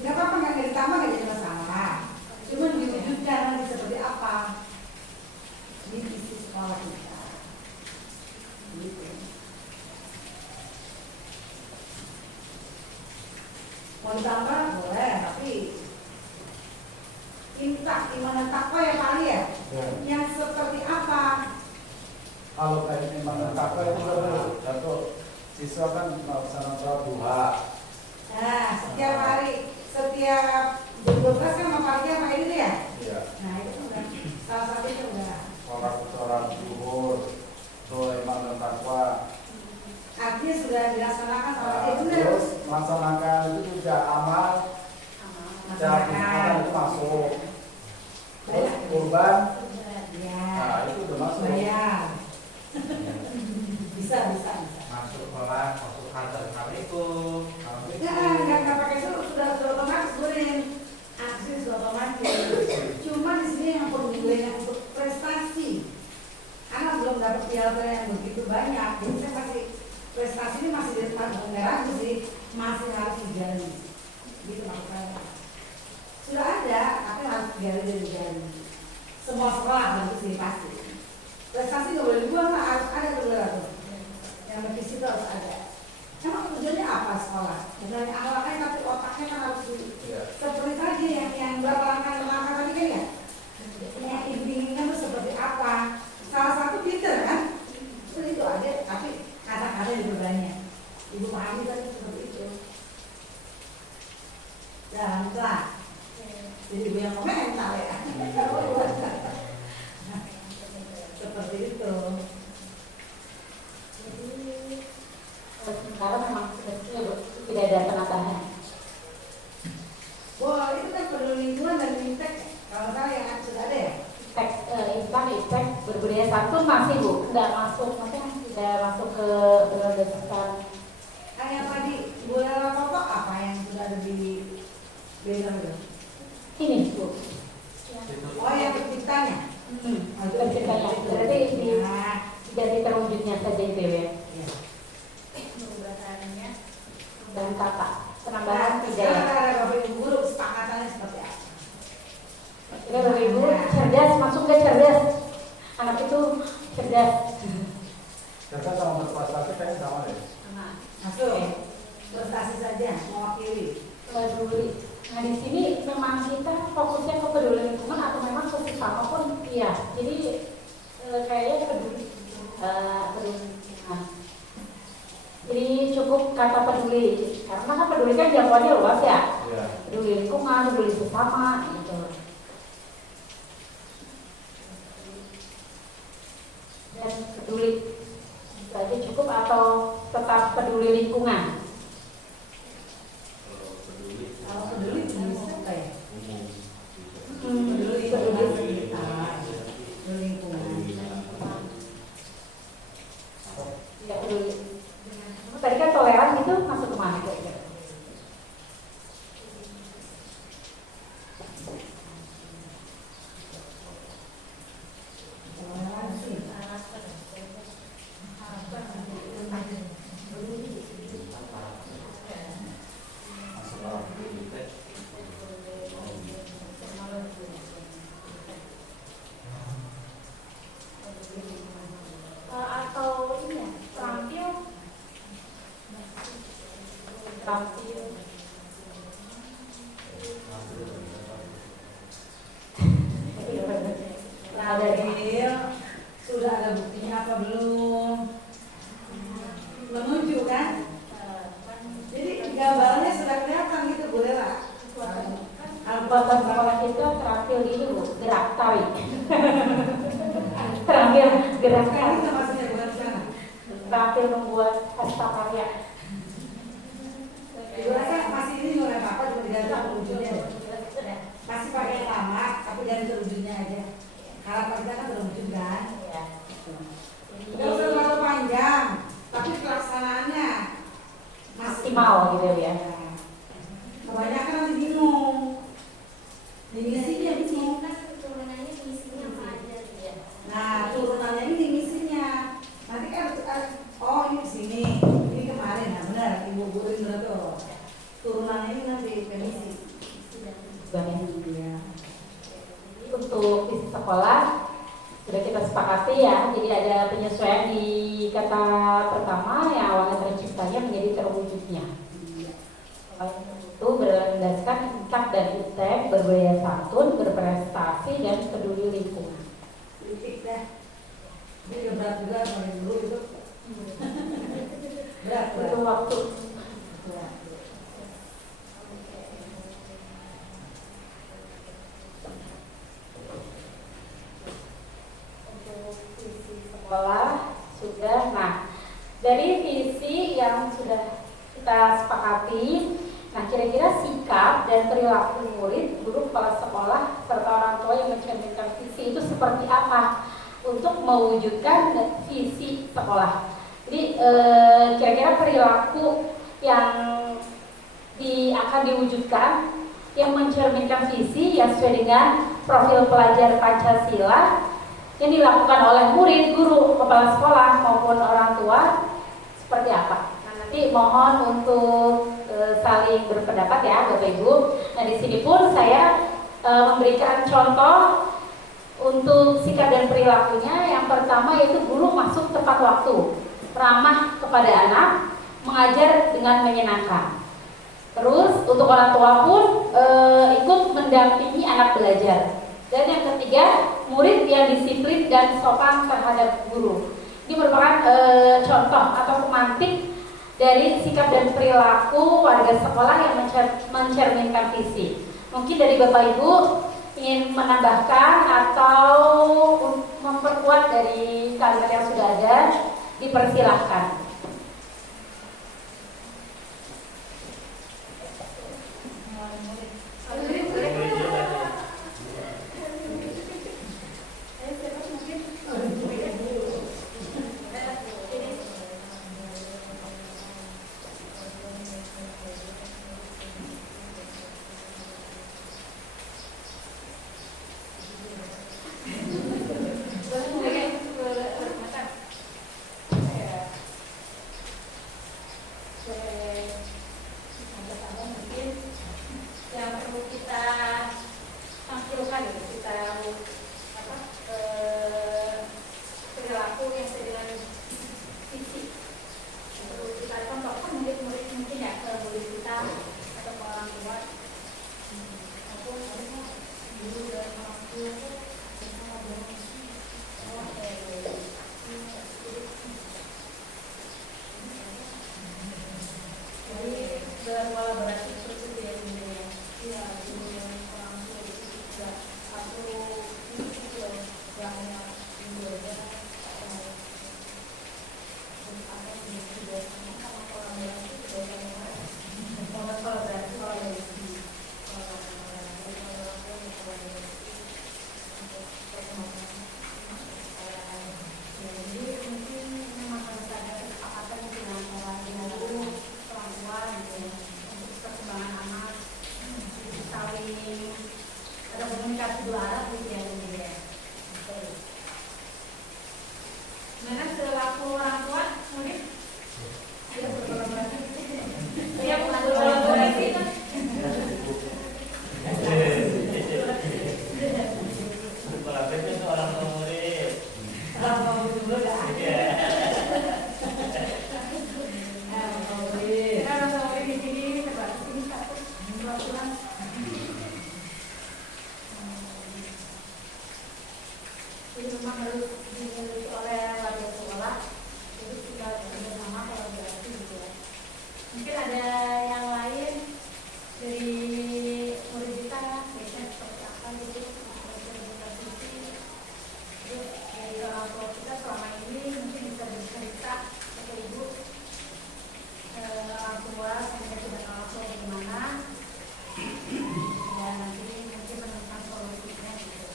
nggak apa-apa nggak ditambah nggak jadi masalah. Cuma diwujudkan nanti seperti apa di sisi sekolah kita. Gitu. ditambah boleh, tapi iman dan takwa ya Pak Ali ya? Ya. Yang seperti apa? Kalau kayak iman dan takwa itu satu siswa kan melaksanakan sholat duha. Nah, setiap hari, setiap jam 12 kan mapalnya Pak Edi ya? Iya. Nah, itu udah salah satu itu udah. Sholat zuhur, sholat iman dan takwa. Artinya sudah dilaksanakan oleh Nah, Ibu terus melaksanakan itu juga amal, cara amal itu masuk. Terus kurban, Ya, nah itu udah masuk. bayar. Bisa. Masuk sholat, masuk kantor assalamualaikum. Nggak pakai sudah otomatis gurin. Aksi sudah otomatis. Cuma di sini yang perlu dilihat untuk prestasi. Anak belum dapat piala yang begitu banyak. Jadi saya masih prestasi ini masih di panggung merah sih, masih harus digali. Gitu maksud saya. Sudah ada, tapi harus digali. Semua sekolah bagus sih pasti. Prestasi nggak boleh dibuang lah, harus ada tuh. Yang lebih situ harus ada. Emang tujuannya apa sekolah? Misalnya akhlaknya tapi otaknya kan harus seperti tadi yang berapa langkah tadi kan ya? Yang diinginkan itu seperti apa? Salah satu pinter kan? Itu ada, tapi kata-kata diperbanyak. Ibu pahami tadi seperti itu. Dan lah, jadi ibu yang komentar ya. Seperti itu. Sementara memang tidak ada penambahan. Wah, itu kan peduli lingkungan dan fintech. Kalau salah yang sudah ada ya? Impact berbudaya santun masih Bu, tidak masuk, maksudnya tidak masuk ke berdasarkan. Yang tadi boleh apa apa yang sudah ada di bilang itu? Ini Bu. Oh, yang penciptanya. Penciptanya. Berarti jadi terwujudnya saja itu ya. Dan kata penambahan tidak ya. Sekarang ada Bapak Ibu guru kesepakatannya seperti apa? Ini Bapak Ibu cerdas, masuk ke cerdas. Anak itu cerdas. Cerdas sama berprestasi kayaknya sama deh. Masuk. Prestasi saja mewakili. Peduli. Nah di sini memang kita fokusnya ke peduli lingkungan atau memang ke sesama pun iya. Jadi kayaknya peduli lingkungan. Jadi cukup kata peduli karena kan peduli kan jangkauannya luas ya. Iya. Peduli lingkungan, peduli sesama gitu. Dan peduli berarti cukup atau tetap peduli lingkungan? Kalau peduli jenis apa ya? Umum. Peduli sekitar, peduli lingkungan. Ya peduli. Tadi kan toleran itu masuk ke mana kira-kira? Atau ini ya, terampil. Terakhir, sudah ada buktinya apa belum? Menuju kan? Jadi gambarnya sudah kelihatan gitu Bu Lela. Buatan sekolah kita terampil ini Bu, gerak tarik. Terampil gerak Sekarang tarik. itu maksudnya bukan di sana. Terampil membuat hasta karya. Ibu rasa masih ini nggak apa-apa, cuma diganti terwujudnya deh. Masih pakai yang lama, tapi ganti terwujudnya aja. Harapan kita kan terwujud kan? Nggak usah terlalu panjang, tapi pelaksanaannya Maksimal gitu ya. Kebanyakan nanti bingung. Di misinya bingung. Nah, turunannya ini di misinya. Nanti kan oh ini kesini, ini kemarin, nah benar, Ibu Guru benar tuh. Turunannya ini nanti ke misi. Ya. Untuk isi sekolah sudah kita sepakati ya, jadi ada penyesuaian di kata pertama yang awalnya terciptanya menjadi terwujudnya. Itu berlandaskan IKAP dan ITEK, berbudaya santun, berprestasi, dan peduli lingkungan. Kritik dah. Ini berat juga dari dulu itu. Berat. Butuh waktu. Untuk visi sekolah sudah. Nah, dari visi yang sudah kita sepakati, nah kira-kira sikap dan perilaku murid, guru, kepala sekolah, serta orang tua yang mencerminkan visi itu seperti apa untuk mewujudkan visi sekolah. Jadi kira-kira perilaku yang akan diwujudkan yang mencerminkan visi yang sesuai dengan profil pelajar Pancasila yang dilakukan oleh murid, guru, kepala sekolah maupun orang tua seperti apa. Nah, nanti mohon untuk saling berpendapat ya Bapak Ibu. Nah, di sini pun saya memberikan contoh untuk sikap dan perilakunya. Yang pertama yaitu guru masuk tepat waktu, ramah kepada anak, mengajar dengan menyenangkan. Terus untuk orang tua pun ikut mendampingi anak belajar. Dan yang ketiga, murid yang disiplin dan sopan terhadap guru. Ini merupakan contoh atau pemantik dari sikap dan perilaku warga sekolah yang mencerminkan visi. Mungkin dari Bapak Ibu ingin menambahkan atau memperkuat dari kalimat yang sudah ada, dipersilahkan. Berkolaborasi seperti itu ya Bunda ya. Iya, dengan orang tua itu juga satu itu yang menjaga apa yang sudah sama kolaborasi sudah sama kolaborasi jadi mungkin memang harus ada kesepakatan dengan orang tua gitu ya, untuk perkembangan anak, saling ada komunikasi dua arah gitu ya Bunda ya. Gimana perilaku orang tua murid? Dia berkolaborasi. Dia berkolaborasi kan? Kolaborasi itu orang tua murid. Orang tua murid dulu dah. Jadi memang harus dimiliki oleh warga sekolah. Jadi kita bersama kolaborasi gitu ya. Mungkin ada yang lain dari murid kita, biasanya seperti apa gitu, terus dari orang tua kita selama ini mungkin bisa bercerita ke Ibu orang tua, sampai sudah orang tua bagaimana, dan nanti mungkin menemukan solusinya gitu.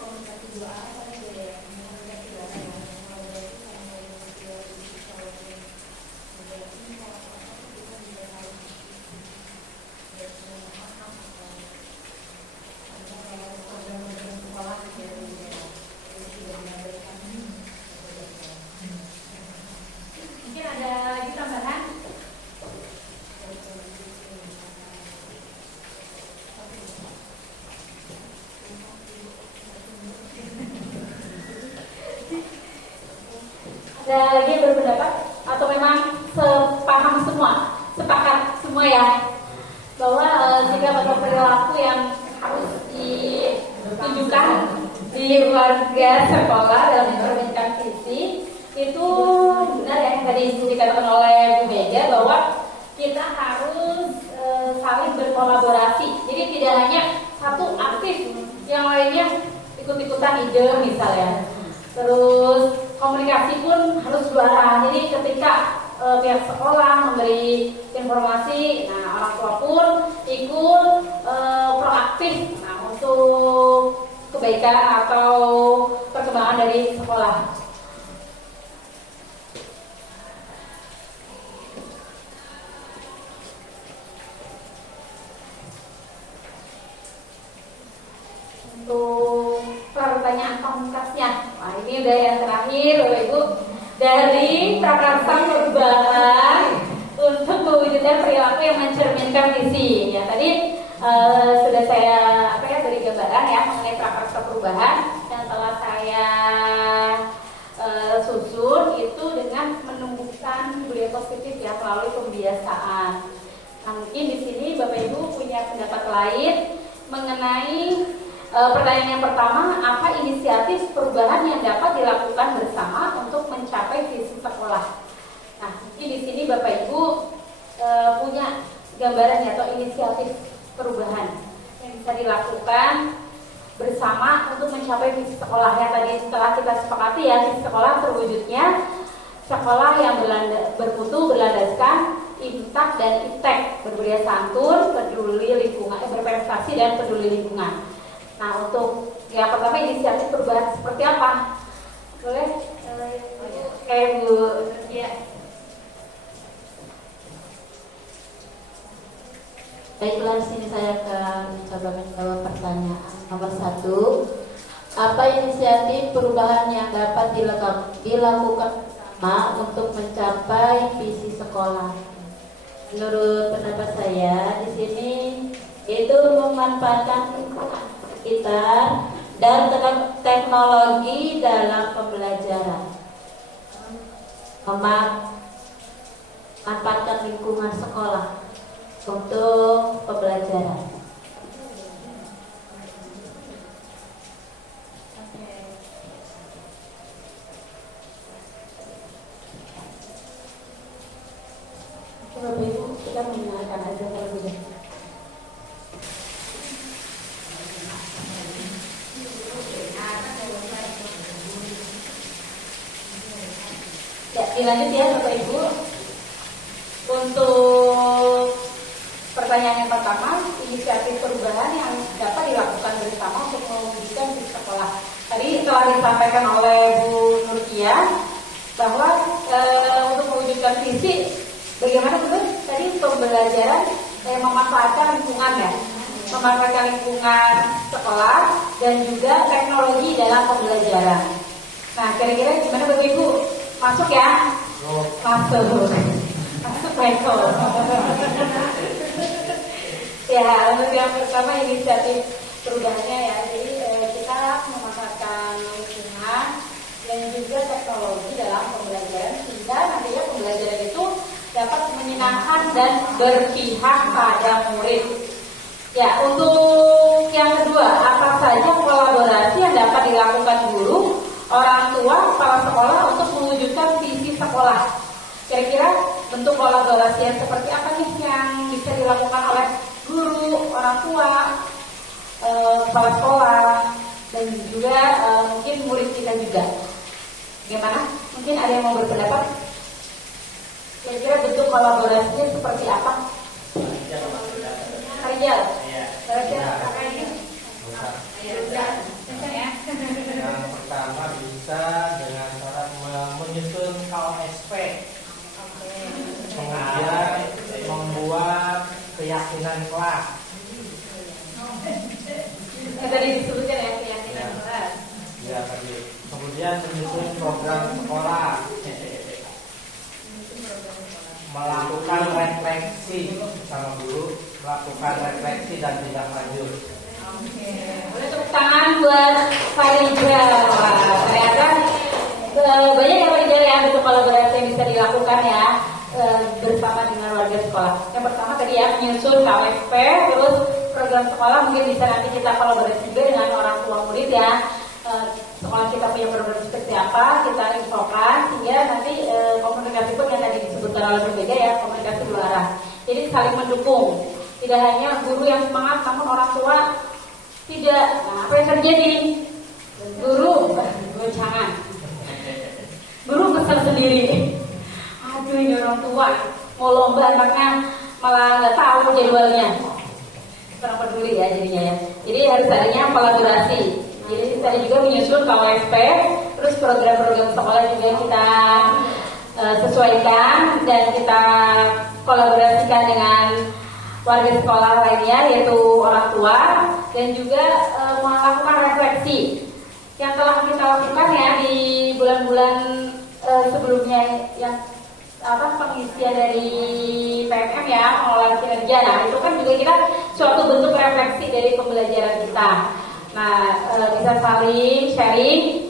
Komunikasi dua arah kan beda ya, komunikasi dua arah ya, kolaborasi sama komunikasi kita juga harus program-program sekolah ya, mungkin ada lagi tambahan. Ada lagi yang berpendapat atau memang sepaham semua, sepakat semua ya, bahwa sikap atau perilaku yang harus ditunjukkan di warga sekolah dalam memperbaikkan visi itu benar ya, yang tadi dikatakan oleh Bu Mega bahwa kita harus saling berkolaborasi. Jadi tidak hanya satu aktif, yang lainnya ikut-ikutan ide misalnya. Terus komunikasi pun harus dua arah. Jadi ketika pihak sekolah memberi informasi, nah orang tua pun ikut proaktif untuk kebaikan atau perkembangan dari sekolah. Untuk pertanyaan komunitasnya, nah ini udah yang terakhir Bapak Ibu, dari prakarsa perubahan untuk mewujudkan perilaku yang mencerminkan visi. Ya tadi sudah saya beri gambaran ya mengenai prakarsa perubahan yang telah saya susun itu dengan menumbuhkan budaya positif ya melalui pembiasaan. Nah mungkin di sini Bapak Ibu punya pendapat lain mengenai pertanyaan yang pertama, apa inisiatif perubahan yang dapat dilakukan bersama untuk mencapai visi sekolah? Nah, mungkin di sini Bapak Ibu punya gambaran atau inisiatif perubahan yang bisa dilakukan bersama untuk mencapai visi sekolah yang tadi setelah kita sepakati ya, visi sekolah terwujudnya sekolah yang bermutu, berlandaskan IMTAK dan ITEK, berbudaya santun, peduli lingkungan, berprestasi dan peduli lingkungan. Nah untuk yang pertama inisiatif perubahan seperti apa? Boleh? Bu ya. Baiklah, di sini saya akan mencoba menjawab pertanyaan nomor 1. Apa inisiatif perubahan yang dapat dilakukan bersama untuk mencapai visi sekolah? Menurut pendapat saya di sini itu memanfaatkan lingkungan sekitar dan teknologi dalam pembelajaran. Memanfaatkan lingkungan sekolah untuk pembelajaran. Bapak Ibu kita mendengarkan aja terlebih dahulu. Ya, dilanjut ya Bapak Ibu. Untuk pertanyaan yang pertama, inisiatif perubahan yang dapat dilakukan bersama untuk mewujudkan visi sekolah. Tadi telah disampaikan oleh Bu Nurkia bahwa untuk mewujudkan visi, bagaimana betul? Tadi pembelajaran memanfaatkan lingkungan ya, memanfaatkan lingkungan sekolah dan juga teknologi dalam pembelajaran. Nah, kira-kira gimana Bapak Ibu? Masuk ya? Masuk. Masuk Michael. Ya, untuk yang pertama inisiatif perubahannya ya. Jadi kita memanfaatkan lingkungan dan juga teknologi dalam pembelajaran sehingga nantinya pembelajaran itu dapat menyenangkan dan berpihak pada murid. Ya, untuk yang kedua, apa saja kolaborasi yang dapat dilakukan guru, orang tua, kepala sekolah untuk mewujudkan visi sekolah? Kira-kira bentuk kolaborasi yang seperti apa nih yang bisa dilakukan oleh guru, orang tua, kepala sekolah, dan juga mungkin murid kita juga? Gimana? Mungkin ada yang mau berpendapat? Kira-kira bentuk kolaborasinya seperti apa? Rijal. Yang pertama bisa dengan cara menyusun KOSP, kemudian membuat keyakinan kelas. Yang tadi disebutkan ya, keyakinan kelas. Ya tadi. Kemudian menyusun program sekolah, melakukan refleksi sama guru, melakukan refleksi dan tindak lanjut. Boleh tepuk tangan buat Farijal. Ternyata banyak yang Farijal ya bentuk kolaborasi yang bisa dilakukan ya. bersama dengan warga sekolah. Yang pertama tadi ya menyusun KWP, terus program sekolah mungkin bisa nanti kita kolaborasi juga dengan orang tua murid ya. Sekolah kita punya program seperti apa, kita infokan sehingga nanti komunikasi pun yang tadi disebutkan oleh berbeda ya, komunikasi dua arah. Jadi saling mendukung, tidak hanya guru yang semangat namun orang tua tidak. Nah, apa yang terjadi? Guru goncangan, guru kesel sendiri. Aduh ini orang tua mau lomba anaknya malah nggak tahu jadwalnya, kurang peduli ya jadinya ya. Jadi harus adanya kolaborasi. Jadi tadi juga menyusun KWSP, terus program-program sekolah juga kita sesuaikan dan kita kolaborasikan dengan warga sekolah lainnya yaitu orang tua dan juga melakukan refleksi yang telah kita lakukan ya di bulan-bulan sebelumnya yang pengisian dari PMM ya, pengelolaan kinerja. Nah itu kan juga kita suatu bentuk refleksi dari pembelajaran kita. Nah bisa saling sharing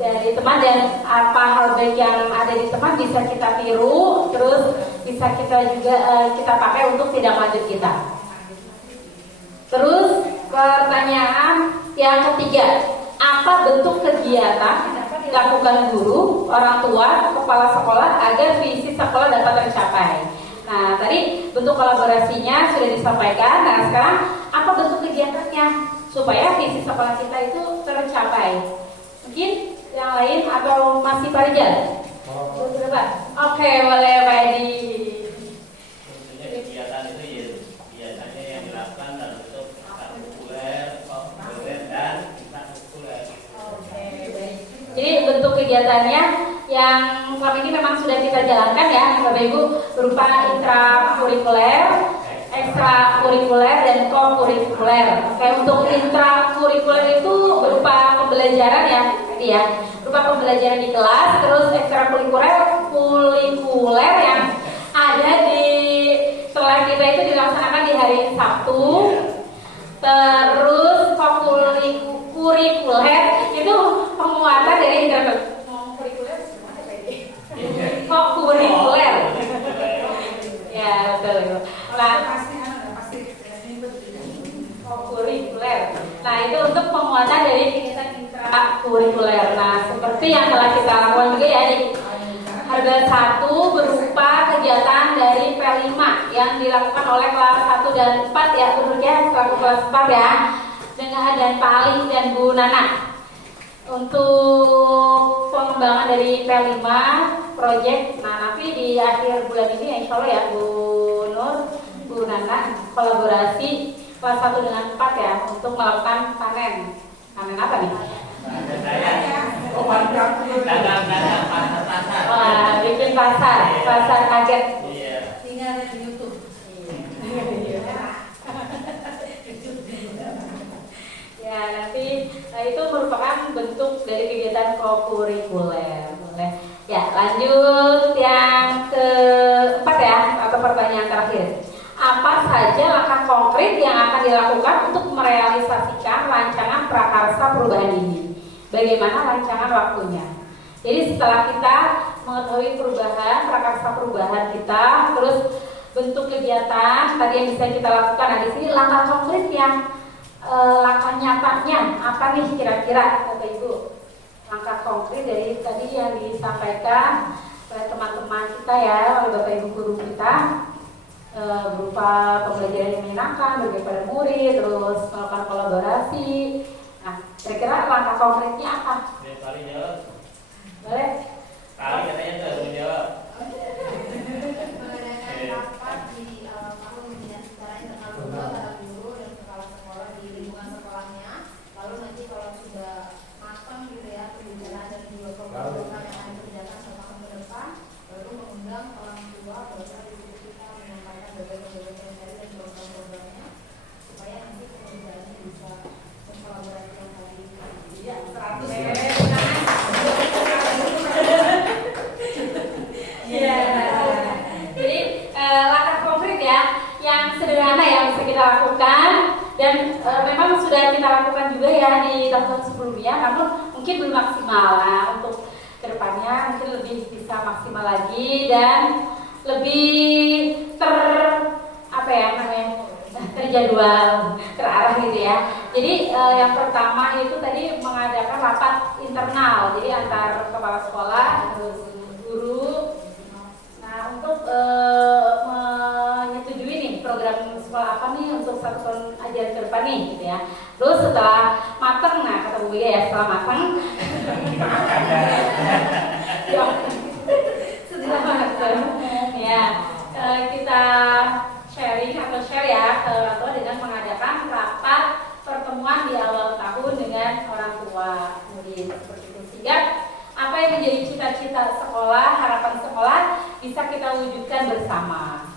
dari teman dan apa hal baik yang ada di teman bisa kita tiru, terus bisa kita juga kita pakai untuk tindak lanjut kita. Terus pertanyaan yang ketiga, apa bentuk kegiatan dilakukan guru, orang tua, kepala sekolah agar visi sekolah dapat tercapai? Nah, tadi bentuk kolaborasinya sudah disampaikan. Nah, sekarang apa bentuk kegiatannya supaya visi sekolah kita itu tercapai? Mungkin yang lain atau masih Pak Rijal? Oke, boleh Pak Edi. Kegiatan itu ya biasanya yang dilakukan dalam bentuk ekstrakurikuler, populer dan intrakurikuler. Oke, baik. Jadi bentuk kegiatannya yang selama ini memang sudah kita jalankan ya, Bapak Ibu, berupa intrakurikuler, ekstrakurikuler dan kokurikuler. Oke, untuk intrakurikuler itu berupa pembelajaran ya, tadi ya, berupa pembelajaran di kelas, terus ekstrakurikuler yang ada di sekolah kita itu dilaksanakan di hari Sabtu. Terus kurikuler itu penguatan dari kurikuler. Ya betul. Nah, kurikuler. Nah itu untuk penguatan dari kegiatan intrakurikuler. Nah seperti yang telah kita lakukan juga ya di harga 1 berupa kegiatan dari P5 yang dilakukan oleh kelas 1 dan 4 ya, tentunya selaku kelas 4 ya, dengan dan Pak Ali dan Bu Nana. Untuk pengembangan dari P5 project, nah nanti di akhir bulan ini ya, insya Allah ya Bu Nur, Bu Nana kolaborasi kelas 1 dengan 4 ya untuk melakukan panen. Panen apa nih? Oh, dagang pasar. Wah, bikin pasar kaget. Iya. Tinggal di YouTube. Ya nanti itu merupakan bentuk dari kegiatan kokurikuler. Boleh. Ya lanjut yang keempat ya, atau pertanyaan terakhir. Apa saja langkah konkret yang akan dilakukan untuk merealisasikan rancangan prakarsa perubahan ini? Bagaimana rancangan waktunya? Jadi setelah kita mengetahui perubahan, prakarsa perubahan kita, terus bentuk kegiatan tadi yang bisa kita lakukan. Nah di sini langkah konkret yang langkah nyatanya apa nih kira-kira Bapak Ibu? Langkah konkret dari tadi yang disampaikan oleh teman-teman kita ya, oleh Bapak Ibu guru kita, berupa pembelajaran yang menyenangkan bagi para murid, terus melakukan kolaborasi. Nah, kira-kira langkah konkretnya apa? Kali jawab. Boleh? Kali katanya baru jawab. Mengadakan rapat di komunikasi secara internal juga para guru dan kepala sekolah di lingkungan sekolahnya. Lalu nanti kalau sudah matang gitu ya pembicaraan dan juga program yang akan dikerjakan selama tahun ke depan, baru mengundang orang tua beserta ibu kita menyampaikan berbagai materi dan program-programnya supaya nanti pembicaraannya bisa berkolaborasi yang tadi. Iya, 100. Iya. Jadi langkah konkret ya, yang sederhana yang bisa kita lakukan dan memang sudah kita lakukan juga ya di tahun sebelumnya, namun mungkin belum maksimal. Nah, untuk kedepannya mungkin lebih bisa maksimal lagi dan lebih terjadwal, terarah gitu ya. Jadi yang pertama itu tadi mengadakan rapat internal, jadi antar kepala sekolah, terus guru. Nah, untuk menyetujui nih program sekolah apa nih untuk 1 tahun ajaran ke depan nih gitu ya. Terus setelah mateng, nah kata Bu Mega ya, setelah mateng ya, kita sharing atau share ya ke orang tua dengan mengadakan rapat pertemuan di awal tahun dengan orang tua murid seperti itu, sehingga apa yang menjadi cita-cita sekolah, harapan sekolah bisa kita wujudkan bersama.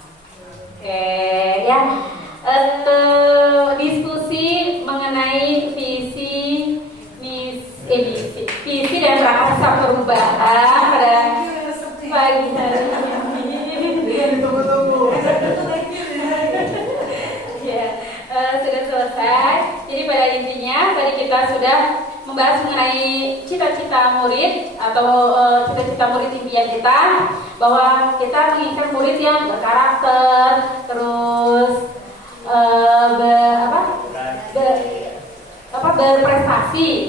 Oke ya, diskusi mengenai visi dan prakarsa perubahan pada pagi hari ini. Ya, sudah selesai. Jadi pada intinya tadi kita sudah membahas mengenai cita-cita murid atau cita-cita murid impian kita, bahwa kita menginginkan murid yang berkarakter, terus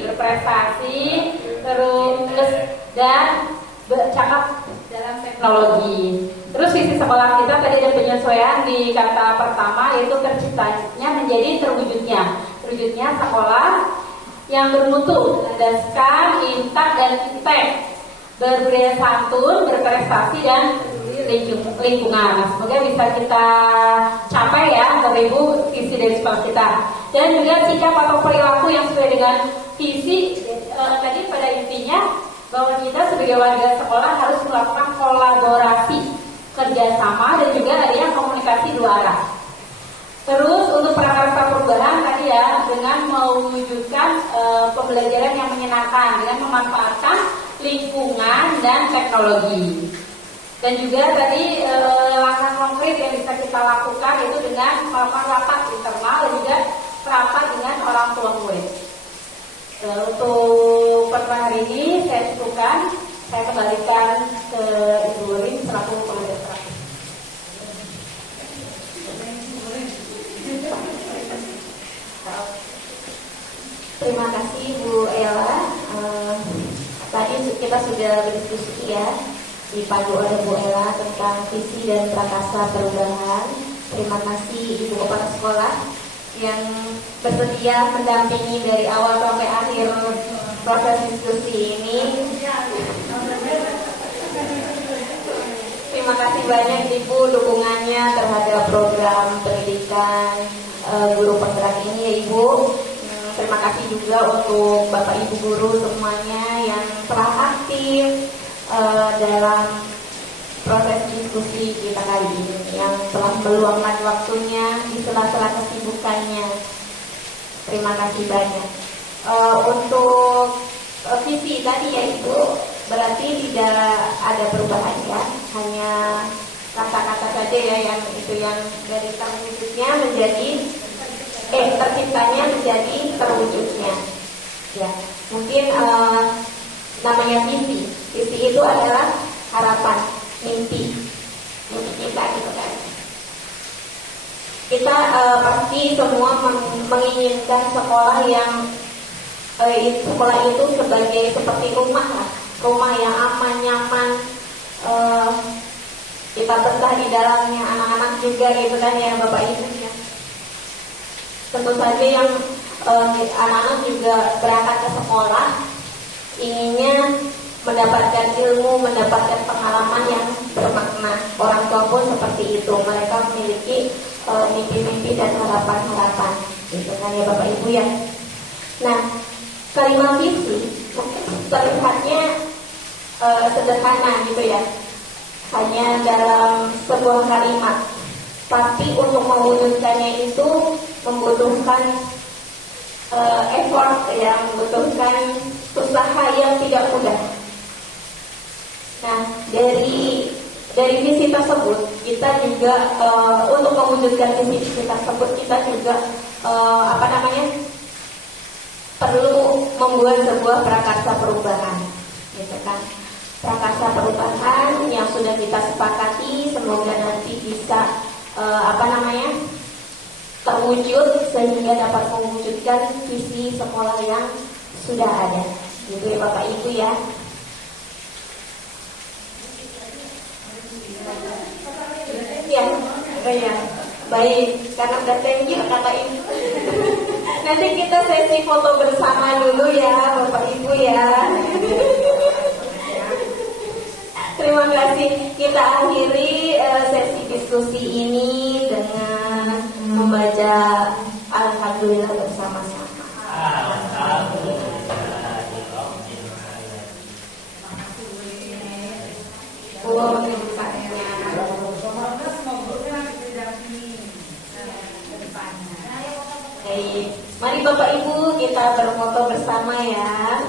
berprestasi, terus dan bercakap dalam teknologi. Terus visi sekolah kita tadi ada penyesuaian di kata pertama, yaitu terciptanya menjadi terwujudnya sekolah yang bermutu, berdasarkan intak dan intek, berbudaya santun, berprestasi dan lingkungan. Semoga bisa kita capai ya Bapak Ibu visi dari sekolah kita, dan juga sikap atau perilaku yang sesuai dengan visi. Tadi pada intinya bahwa kita sebagai warga sekolah harus melakukan kolaborasi, kerjasama, dan juga adanya komunikasi 2 arah. Terus untuk prakarsa perubahan tadi ya, dengan mewujudkan pembelajaran yang menyenangkan dengan memanfaatkan lingkungan dan teknologi. Dan juga tadi langkah konkret yang bisa kita lakukan itu dengan melakukan rapat internal dan juga rapat dengan orang tua murid. Untuk pertemuan hari ini saya cukupkan. Saya kembalikan ke Ibu Rin selaku pengajar praktik. Terima kasih Bu Ella. Tadi kita sudah berdiskusi ya, dipandu oleh Bu Ella tentang visi dan prakarsa perubahan. Terima kasih Ibu Kepala Sekolah yang bersedia mendampingi dari awal sampai akhir proses diskusi ini. Terima kasih banyak Ibu dukungannya terhadap program pendidikan guru penggerak ini ya Ibu. Terima kasih juga untuk Bapak Ibu guru semuanya yang telah aktif dalam proses diskusi kita kali ini, yang telah meluangkan waktunya di sela-sela kesibukannya. Terima kasih banyak. Untuk visi tadi ya Ibu, berarti tidak ada perubahan ya, hanya kata-kata saja ya yang itu, yang dari terwujudnya menjadi terciptanya menjadi terwujudnya. Ya, mungkin namanya visi itu adalah harapan, mimpi kita gitu kan. Kita pasti semua menginginkan sekolah yang sekolah itu sebagai seperti rumah lah, rumah yang aman, nyaman, kita betah di dalamnya, anak-anak juga gitu kan ya Bapak Ibu ya. Tentu saja yang anak-anak juga berangkat ke sekolah inginnya mendapatkan ilmu, mendapatkan pengalaman yang bermakna. Orang tua pun seperti itu, mereka memiliki mimpi-mimpi dan harapan-harapan gitu kan ya Bapak Ibu ya. Nah, kalimat visi mungkin terlihatnya sederhana gitu ya, hanya dalam sebuah kalimat, tapi untuk mewujudkannya itu membutuhkan effort, yang membutuhkan usaha yang tidak mudah. Nah, dari visi tersebut kita juga untuk mewujudkan visi tersebut kita juga perlu membuat sebuah prakarsa perubahan, gitu kan. prakarsa perubahan yang sudah kita sepakati, semoga nanti bisa terwujud sehingga dapat mewujudkan visi sekolah yang sudah ada. Gitu ya Bapak Ibu ya. Ya, baik. Karena udah thank you Kakak Ibu. Nanti kita sesi foto bersama dulu ya Bapak Ibu ya. Terima kasih. Kita akhiri sesi diskusi ini dengan membaca Alhamdulillah bersama-sama. Baik, mari Bapak Ibu kita berfoto bersama ya.